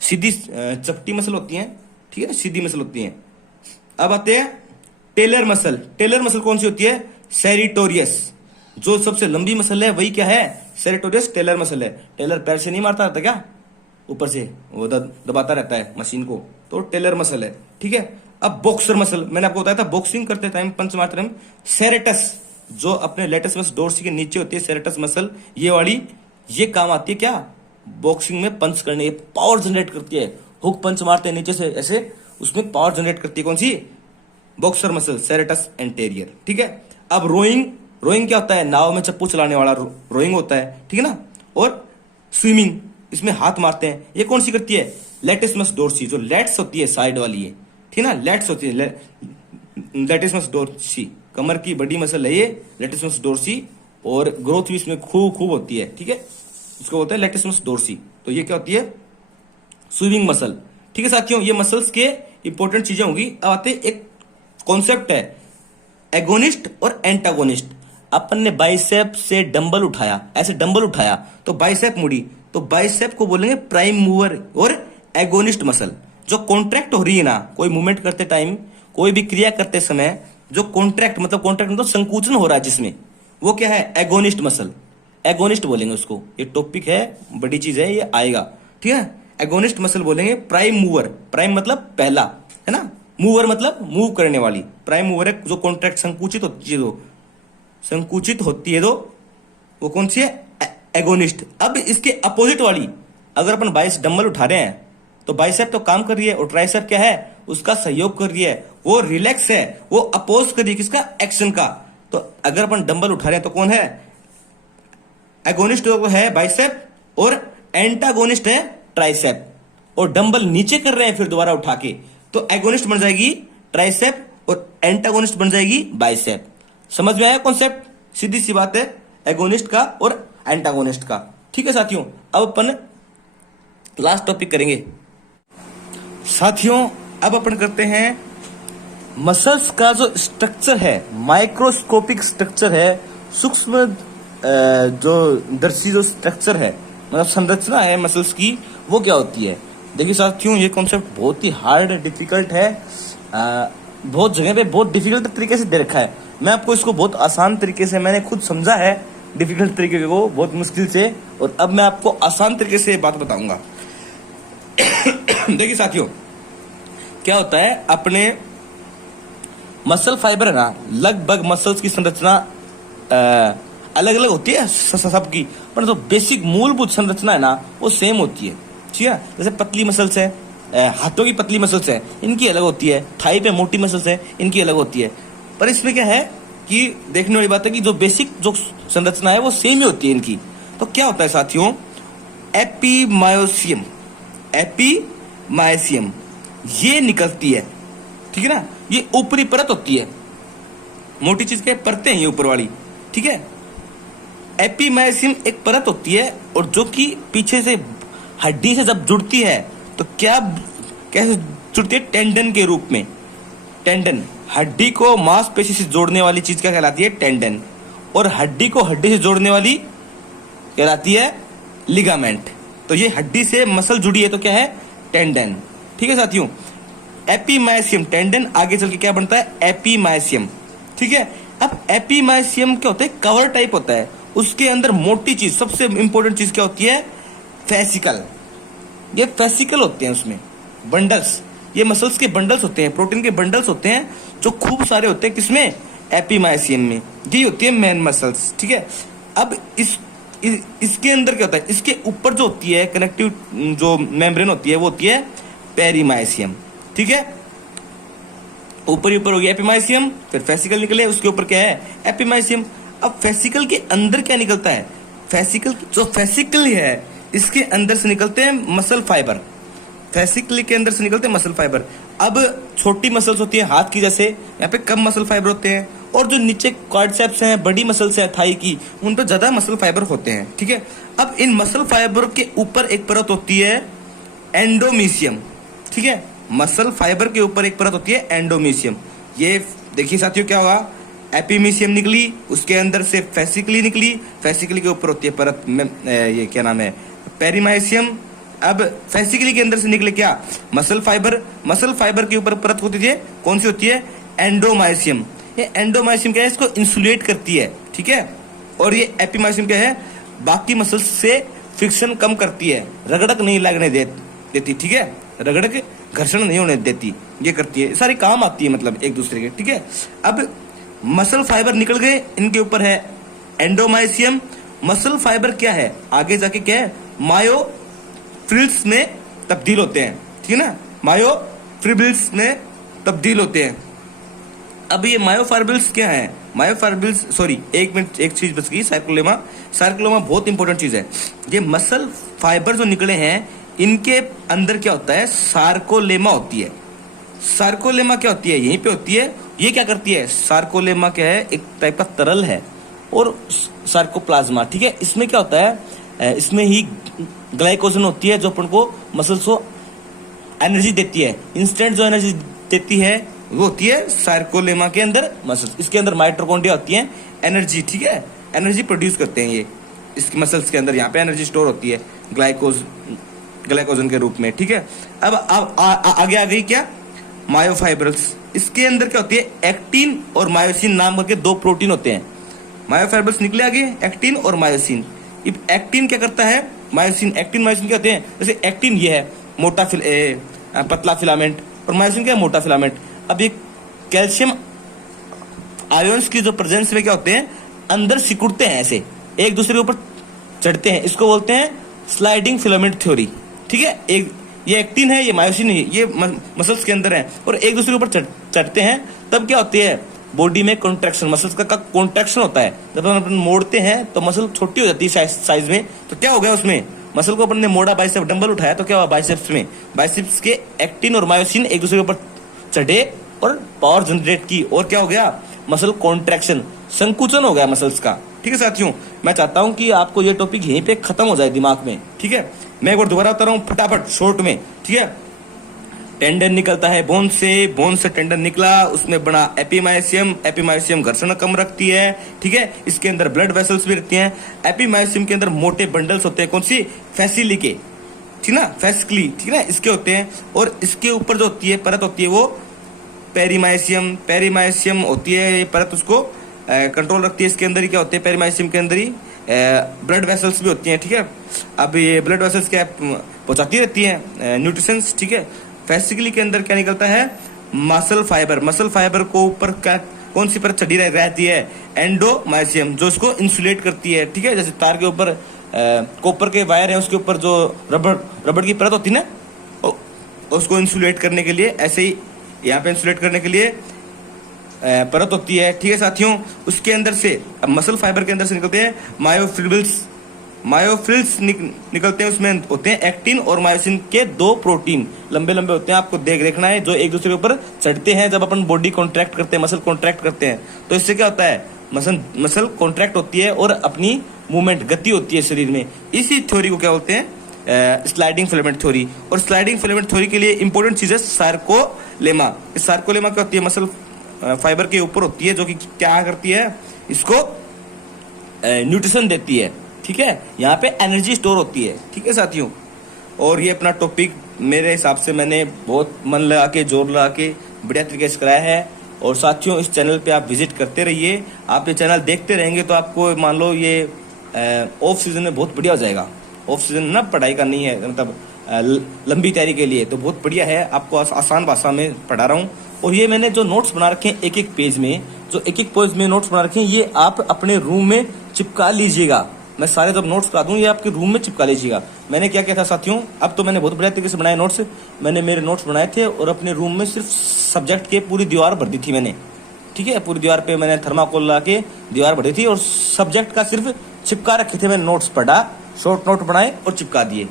सीधी चपटी मसल होती है, ठीक है ना, सीधी मसल होती है। अब आते हैं टेलर मसल। टेलर मसल कौन सी होती है? सेरिटोरियस। जो सबसे लंबी मसल है वही क्या है? सेरिटोरियस टेलर मसल है। टेलर पैर से नहीं मारता रहता क्या? ऊपर से वो दबाता रहता है मशीन को, तो टेलर मसल है, ठीक है। अब बॉक्सर मसल, मैंने आपको बताया था बॉक्सिंग करते टाइम, पंच मारते टाइम, सेरेटस जो अपने लेटस डोर्सी के नीचे होती है, सेरेटस मसल, ये वाली, ये काम आती है क्या? बॉक्सिंग में पंच करने, ये पावर जनरेट करती है। हुक पंच मारते हैं नीचे से ऐसे, उसमें पावर जनरेट करती है कौन सी? बॉक्सर मसल, सेरेटस एंटेरियर, ठीक है। अब रोइंग। रोइंग क्या होता है? नाव में चप्पू चलाने वाला रोइंग होता है, ठीक है ना। और स्विमिंग, इसमें हाथ मारते हैं, ये कौन सी करती है? लेटिसमस डोर्सी, जो लेट्स होती है साइड वाली है, ठीक है ना, लेट्स होती है, लेटिसमस डोर्सी, कमर की बड़ी मसल है ये लेटिसमस डोर्सी, और ग्रोथ भी इसमें खूब होती है, ठीक है, इसको बोलते हैं लेटिसमस डोर्सी। तो ये क्या होती है? स्विमिंग मसल, ठीक है साथियों। ये मसल्स के इंपॉर्टेंट चीजें होंगी। अब आते एक कॉन्सेप्ट है एगोनिस्ट और एंटागोनिस्ट। अपन ने बाइसेप से डंबल उठाया, ऐसे डंबल उठाया तो बाइसेप मुड़ी, तो बाइसेप को बोलेंगे प्राइम मूवर और एगोनिस्ट मसल। जो कॉन्ट्रैक्ट हो रही है ना, कोई मूवमेंट करते टाइम, कोई भी क्रिया करते समय जो कॉन्ट्रैक्ट मतलब संकुचन हो रहा है जिसमें, वो क्या है? Agonist muscle. एगोनिस्ट बोलेंगे उसको। ये टॉपिक है, बड़ी चीज है, ये आएगा, ठीक है। एगोनिस्ट मसल बोलेंगे। प्राइम मूवर, प्राइम मतलब पहला, है ना, मूवर मतलब मूव करने वाली। प्राइम मूवर है जो कॉन्ट्रैक्ट संकुचित होती है, जो संकुचित होती है, तो वो कौन सी है? एगोनिस्ट। अब इसके अपोजिट वाली, अगर अपन बाइस डंबल उठा रहे हैं तो बाइसेप तो काम कर रही है, और ट्राइसेप क्या है? उसका सहयोग कर रही है, वो रिलैक्स है, वो अपोज कर रही है किसका? एक्शन का। तो अगर अपन डंबल उठा रहे हैं तो कौन है? एगोनिस्ट तो है बाइसेप, और एंटागोनिस्ट है ट्राइसेप। और डंबल नीचे कर रहे हैं फिर दोबारा उठा के, तो एगोनिस्ट बन जाएगी ट्राइसेप और एंटागोनिस्ट बन जाएगी बाइसेप। समझ में आया कॉन्सेप्ट? सीधी सी बात है, एगोनिस्ट का और एंटागोनिस्ट का, ठीक है साथियों। अब अपन लास्ट टॉपिक करेंगे साथियों। अब अपन करते हैं मसल्स का जो स्ट्रक्चर है, माइक्रोस्कोपिक स्ट्रक्चर है, सूक्ष्म जो दर्शी जो स्ट्रक्चर है, मतलब संरचना है मसल्स की, वो क्या होती है? देखिए साथियों, ये कॉन्सेप्ट बहुत ही हार्ड डिफिकल्ट है, बहुत जगह पे बहुत डिफिकल्ट तरीके से दे रखा है। मैं आपको इसको बहुत आसान तरीके से, मैंने खुद समझा है डिफिकल्ट तरीके को बहुत मुश्किल से, और अब मैं आपको आसान तरीके से बात बताऊंगा। देखिए साथियों, क्या होता है, अपने मसल फाइबर है ना, लगभग मसल्स की संरचना अलग अलग होती है सबकी, पर जो बेसिक मूलभूत संरचना है ना, वो सेम होती है, ठीक है। जैसे पतली मसल्स है, हाथों की पतली मसल्स है, इनकी अलग होती है, थाई पे मोटी मसल्स है, इनकी अलग होती है। पर इसमें क्या है कि देखने वाली बात है कि जो बेसिक जो संरचना है वो सेम ही होती है इनकी। तो क्या होता है साथियों, एपीमायोसियम, एपीमायसियम ये निकलती है, ठीक है ना। ये ऊपरी परत होती है, मोटी चीज के परतें हैं ये ऊपर वाली, ठीक है। एपीमायसियम एक परत होती है और जो कि पीछे से हड्डी से जब जुड़ती है तो क्या कैसे जुड़ती है, टेंडन के रूप में। टेंडन हड्डी को मांसपेशी से जोड़ने वाली चीज क्या कहलाती है, टेंडन। और हड्डी को हड्डी से जोड़ने वाली कहलाती है लिगामेंट। तो ये हड्डी से मसल जुड़ी है तो क्या है, टेंडन, ठीक है साथियों। एपीमायसियम टेंडन आगे चल के क्या बनता है, एपीमायसियम, ठीक है। अब एपीमायसियम क्या होता है, कवर टाइप होता है, उसके अंदर मोटी चीज, सबसे इंपॉर्टेंट चीज क्या होती है, फेसिकल। ये फेसिकल होते हैं उसमें, बंडल्स, ये मसल्स के बंडल्स होते हैं, प्रोटीन के बंडल्स होते हैं जो खूब सारे होते हैं, किसमें, एपीमायसियम में। ये होती है मेन मसल्स, ठीक है। अब इसके अंदर क्या होता है, इसके ऊपर जो होती है कनेक्टिव जो मेम्ब्रेन होती है वो होती है पेरीमायसियम, ठीक है। ऊपर ही ऊपर हो गया एपीमायसियम, फिर फेसिकल निकले, उसके ऊपर क्या है, एपीमायसियम। अब फेसिकल के अंदर क्या निकलता है, फेसिकल जो फेसिकल है इसके अंदर से निकलते हैं मसल फाइबर, फेसिकल के अंदर से निकलते हैं मसल फाइबर। अब छोटी मसल्स होती है हाथ की जैसे, यहाँ पे कम मसल फाइबर होते हैं, और जो नीचे क्वाड्रिसेप्स हैं, बड़ी मसल्स हैं थाई की, उन पर ज्यादा मसल फाइबर होते हैं, ठीक है। अब इन मसल फाइबर के ऊपर एक परत होती है एंडोमीशियम, ठीक है। मसल फाइबर के ऊपर एक परत होती है एंडोमीशियम। ये देखिए साथियों क्या होगा, एपीमीशियम निकली, उसके अंदर से फेसिकली निकली, फेसिकली के ऊपर होती है परत में ये क्या नाम है, पेरीमायसियम। अब फेसिकली के अंदर से निकले क्या, मसल फाइबर, मसल फाइबर के ऊपर परत होती है, कौन सी होती है, एंडोमायसियम। ये एंडोमायसियम क्या है, इसको इंसुलेट करती है, ठीक है। और ये एपीमायसियम क्या है, बाकी मसल्स से फ्रिक्शन कम करती है, रगड़क नहीं लगने देती, ठीक है, रगड़क घर्षण नहीं होने देती, ये करती है, सारे काम आती है मतलब एक दूसरे के, ठीक है। अब मसल फाइबर निकल गए, इनके ऊपर है एंडोमायसियम। मसल फाइबर क्या है, आगे जाके क्या है, मायोफिब्रिल्स में तब्दील होते हैं, ठीक है ना, मायोफिब्रिल्स में तब्दील होते हैं। अब ये मायोफाइब्रिल्स क्या है, मायोफाइब्रिल्स, सॉरी एक मिनट, एक चीज बच गई, सार्कोलेमा। सार्कोलेमा बहुत इंपॉर्टेंट चीज है। ये मसल फाइबर जो निकले हैं इनके अंदर क्या होता है, सार्कोलेमा होती है। सार्कोलेमा क्या होती है, यहीं पे होती है। ये क्या करती है, सार्कोलेमा क्या है, एक टाइप का तरल है, और सार्कोप्लाज्मा, ठीक है। इसमें क्या होता है, इसमें ही ग्लाइकोजन होती है जो अपन को मसल्स को एनर्जी देती है, इंस्टेंट जो एनर्जी देती है वो होती है सार्कोलेमा के अंदर मसल्स। इसके अंदर माइटोकॉन्ड्रिया होती है, एनर्जी, ठीक है, एनर्जी प्रोड्यूस करते हैं ये इसके मसल्स के अंदर, यहाँ पे एनर्जी स्टोर होती है ग्लाइकोजन के रूप में, ठीक है। अब आगे आ गई क्या, मायोफाइब्रल्स। इसके अंदर क्या होती है, एक्टिन और मायोसिन नाम करके दो प्रोटीन होते हैं। मायोफाइब्रल्स निकले आगे, एक्टिन और मायोसिन। एक्टिन क्या करता है, मायोसिन, एक्टिन मायोसिन क्या होते हैं, जैसे एक्टिन ये है मोटा पतला फिलामेंट, और मायोसिन क्या है, मोटा फिलामेंट। अब ये कैल्शियम आयोन्स की जो प्रेजेंस में क्या होते हैं, अंदर सिकुड़ते हैं, ऐसे एक दूसरे के ऊपर चढ़ते हैं, इसको बोलते हैं स्लाइडिंग फिलामेंट थ्योरी, ठीक है। एक ये एक्टिन है, ये मायोसिन है, ये मसल्स के अंदर है, और एक दूसरे के ऊपर चढ़ते हैं, तब क्या होती है, बॉडी में कॉन्ट्रैक्शन, मसल्स का कॉन्ट्रैक्शन होता है। जब अपन मोड़ते हैं तो मसल छोटी हो जाती है साइज में, तो क्या हो गया उसमें, मसल को अपन ने मोड़ा, बाइसेप डंबल उठाया तो क्या हुआ, बाइसेप्स में, बाइसेप्स के एक्टिन और मायोसिन एक दूसरे के ऊपर चढ़े और पावर जनरेट की, और क्या हो गया, मसल कॉन्ट्रैक्शन, संकुचन हो गया मसल्स का, ठीक है साथियों। मैं चाहता हूं कि आपको ये टॉपिक यहीं पे खत्म हो जाए दिमाग में, ठीक है। मैं एक बार दोबारा बता रहा हूं फटाफट शॉर्ट में, ठीक है। टेंडन निकलता है बोन से टेंडन निकला, उसमें बना एपीमायसियम, एपीमायसियम घर्षण कम रखती है, ठीक है। इसके अंदर ब्लड वेसल्स भी रहती हैं। एपीमायसियम के अंदर मोटे बंडल्स होते हैं, कौन सी, फेसिली के, ठीक ना, फेसिकली, ठीक है ना, इसके होते हैं। और इसके ऊपर जो होती है परत होती है वो पेरीमायसियम होती है, ये परत उसको कंट्रोल रखती है। इसके अंदर ही क्या होते हैं, पेरीमायसियम के अंदर ही ब्लड वेसल्स भी होती हैं, ठीक है। अब ये ब्लड वेसल्स क्या पहुंचाती रहती है, न्यूट्रिशंस, ठीक है। फेसिकली के अंदर क्या निकलता है, मसल फाइबर, मसल फाइबर को ऊपर कौन सी परत चढ़ी रहती है, एंडोमायसियम, जो इसको इंसुलेट करती है, ठीक है। जैसे तार के ऊपर कॉपर के वायर है, उसके ऊपर जो रबड़ की परत होती है ना, उसको इंसुलेट करने के लिए, ऐसे ही यहाँ पे इंसुलेट करने के लिए परत होती है, ठीक है साथियों। उसके अंदर से अब मसल फाइबर के अंदर से निकलते हैं मायोफिल्स निकलते हैं, उसमें होते हैं एक्टिन और मायोसिन के दो प्रोटीन, लंबे लंबे होते हैं, आपको देखना है, जो एक दूसरे के ऊपर चढ़ते हैं जब अपन बॉडी कॉन्ट्रैक्ट करते हैं, मसल कॉन्ट्रैक्ट करते हैं, तो इससे क्या होता है, मसल कॉन्ट्रैक्ट होती है और अपनी मूवमेंट गति होती है शरीर में। इसी थ्योरी को क्या बोलते हैं, स्लाइडिंग फिलामेंट थ्योरी। और स्लाइडिंग फिलामेंट थ्योरी के लिए इंपॉर्टेंट चीज है सार्कोलेमा। इस सार्कोलेमा क्या होती है, मसल फाइबर के ऊपर होती है, जो कि क्या करती है, इसको न्यूट्रिशन देती है, ठीक है, यहाँ पे एनर्जी स्टोर होती है, ठीक है साथियों। और ये अपना टॉपिक मेरे हिसाब से मैंने बहुत मन लगा के, जोर लगा के बढ़िया तरीके से कराया है। और साथियों, इस चैनल पे आप विजिट करते रहिए, आप ये चैनल देखते रहेंगे तो आपको मान लो ये ऑफ सीजन में बहुत बढ़िया हो जाएगा। ऑफ सीजन ना पढ़ाई करनी है, मतलब लंबी तैयारी के लिए, तो बहुत बढ़िया है, आपको आसान भाषा में पढ़ा रहा हूँ। और ये मैंने जो नोट्स बना रखे हैं एक एक पेज में, जो एक एक पेज में नोट्स बना रखे हैं, ये आप अपने रूम में चिपका लीजिएगा। मैं सारे जब नोट्स करा दूं, ये आपके रूम में चिपका लीजिएगा। मैंने क्या किया था साथियों, अब तो मैंने बहुत बढ़िया तरीके से बनाए नोट्स, मैंने मेरे नोट्स बनाए थे और अपने रूम में सिर्फ सब्जेक्ट के पूरी दीवार भर दी थी मैंने, ठीक है, पूरी दीवार पे मैंने थर्माकोल लगा के दीवार भरी थी और सब्जेक्ट का सिर्फ चिपका रखे थे। मैंने नोट्स पढ़ा, शॉर्ट नोट बनाए और चिपका दिए।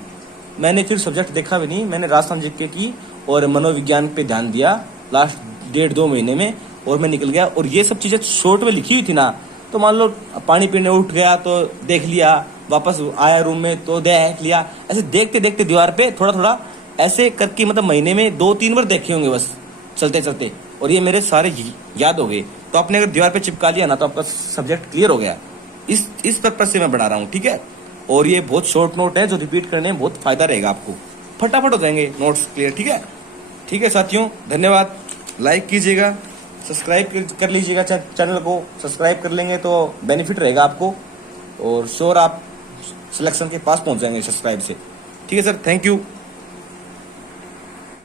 मैंने फिर सब्जेक्ट देखा भी नहीं, मैंने राजस्थान जीके की और मनोविज्ञान पे ध्यान दिया लास्ट 1.5-2 महीने में, और मैं निकल गया। और ये सब चीजें शॉर्ट में लिखी हुई थी ना, तो मान लो पानी पीने उठ गया तो देख लिया, वापस आया रूम में तो देख लिया, ऐसे देखते देखते दीवार पे थोड़ा थोड़ा ऐसे करके, मतलब महीने में 2-3 बार देखे होंगे बस चलते चलते, और ये मेरे सारे याद हो गए। तो आपने अगर दीवार पे चिपका लिया ना, तो आपका सब्जेक्ट क्लियर हो गया। इस पर्पज से मैं बढ़ा रहा हूँ, ठीक है। और ये बहुत शॉर्ट नोट है, जो रिपीट करने में बहुत फायदा रहेगा आपको, फटाफट हो जाएंगे नोट्स क्लियर, ठीक है। ठीक है साथियों, धन्यवाद। लाइक कीजिएगा, सब्सक्राइब कर लीजिएगा, चैनल को सब्सक्राइब कर लेंगे तो बेनिफिट रहेगा आपको, और श्योर आप सिलेक्शन के पास पहुंच जाएंगे सब्सक्राइब से, ठीक है सर। Thank you.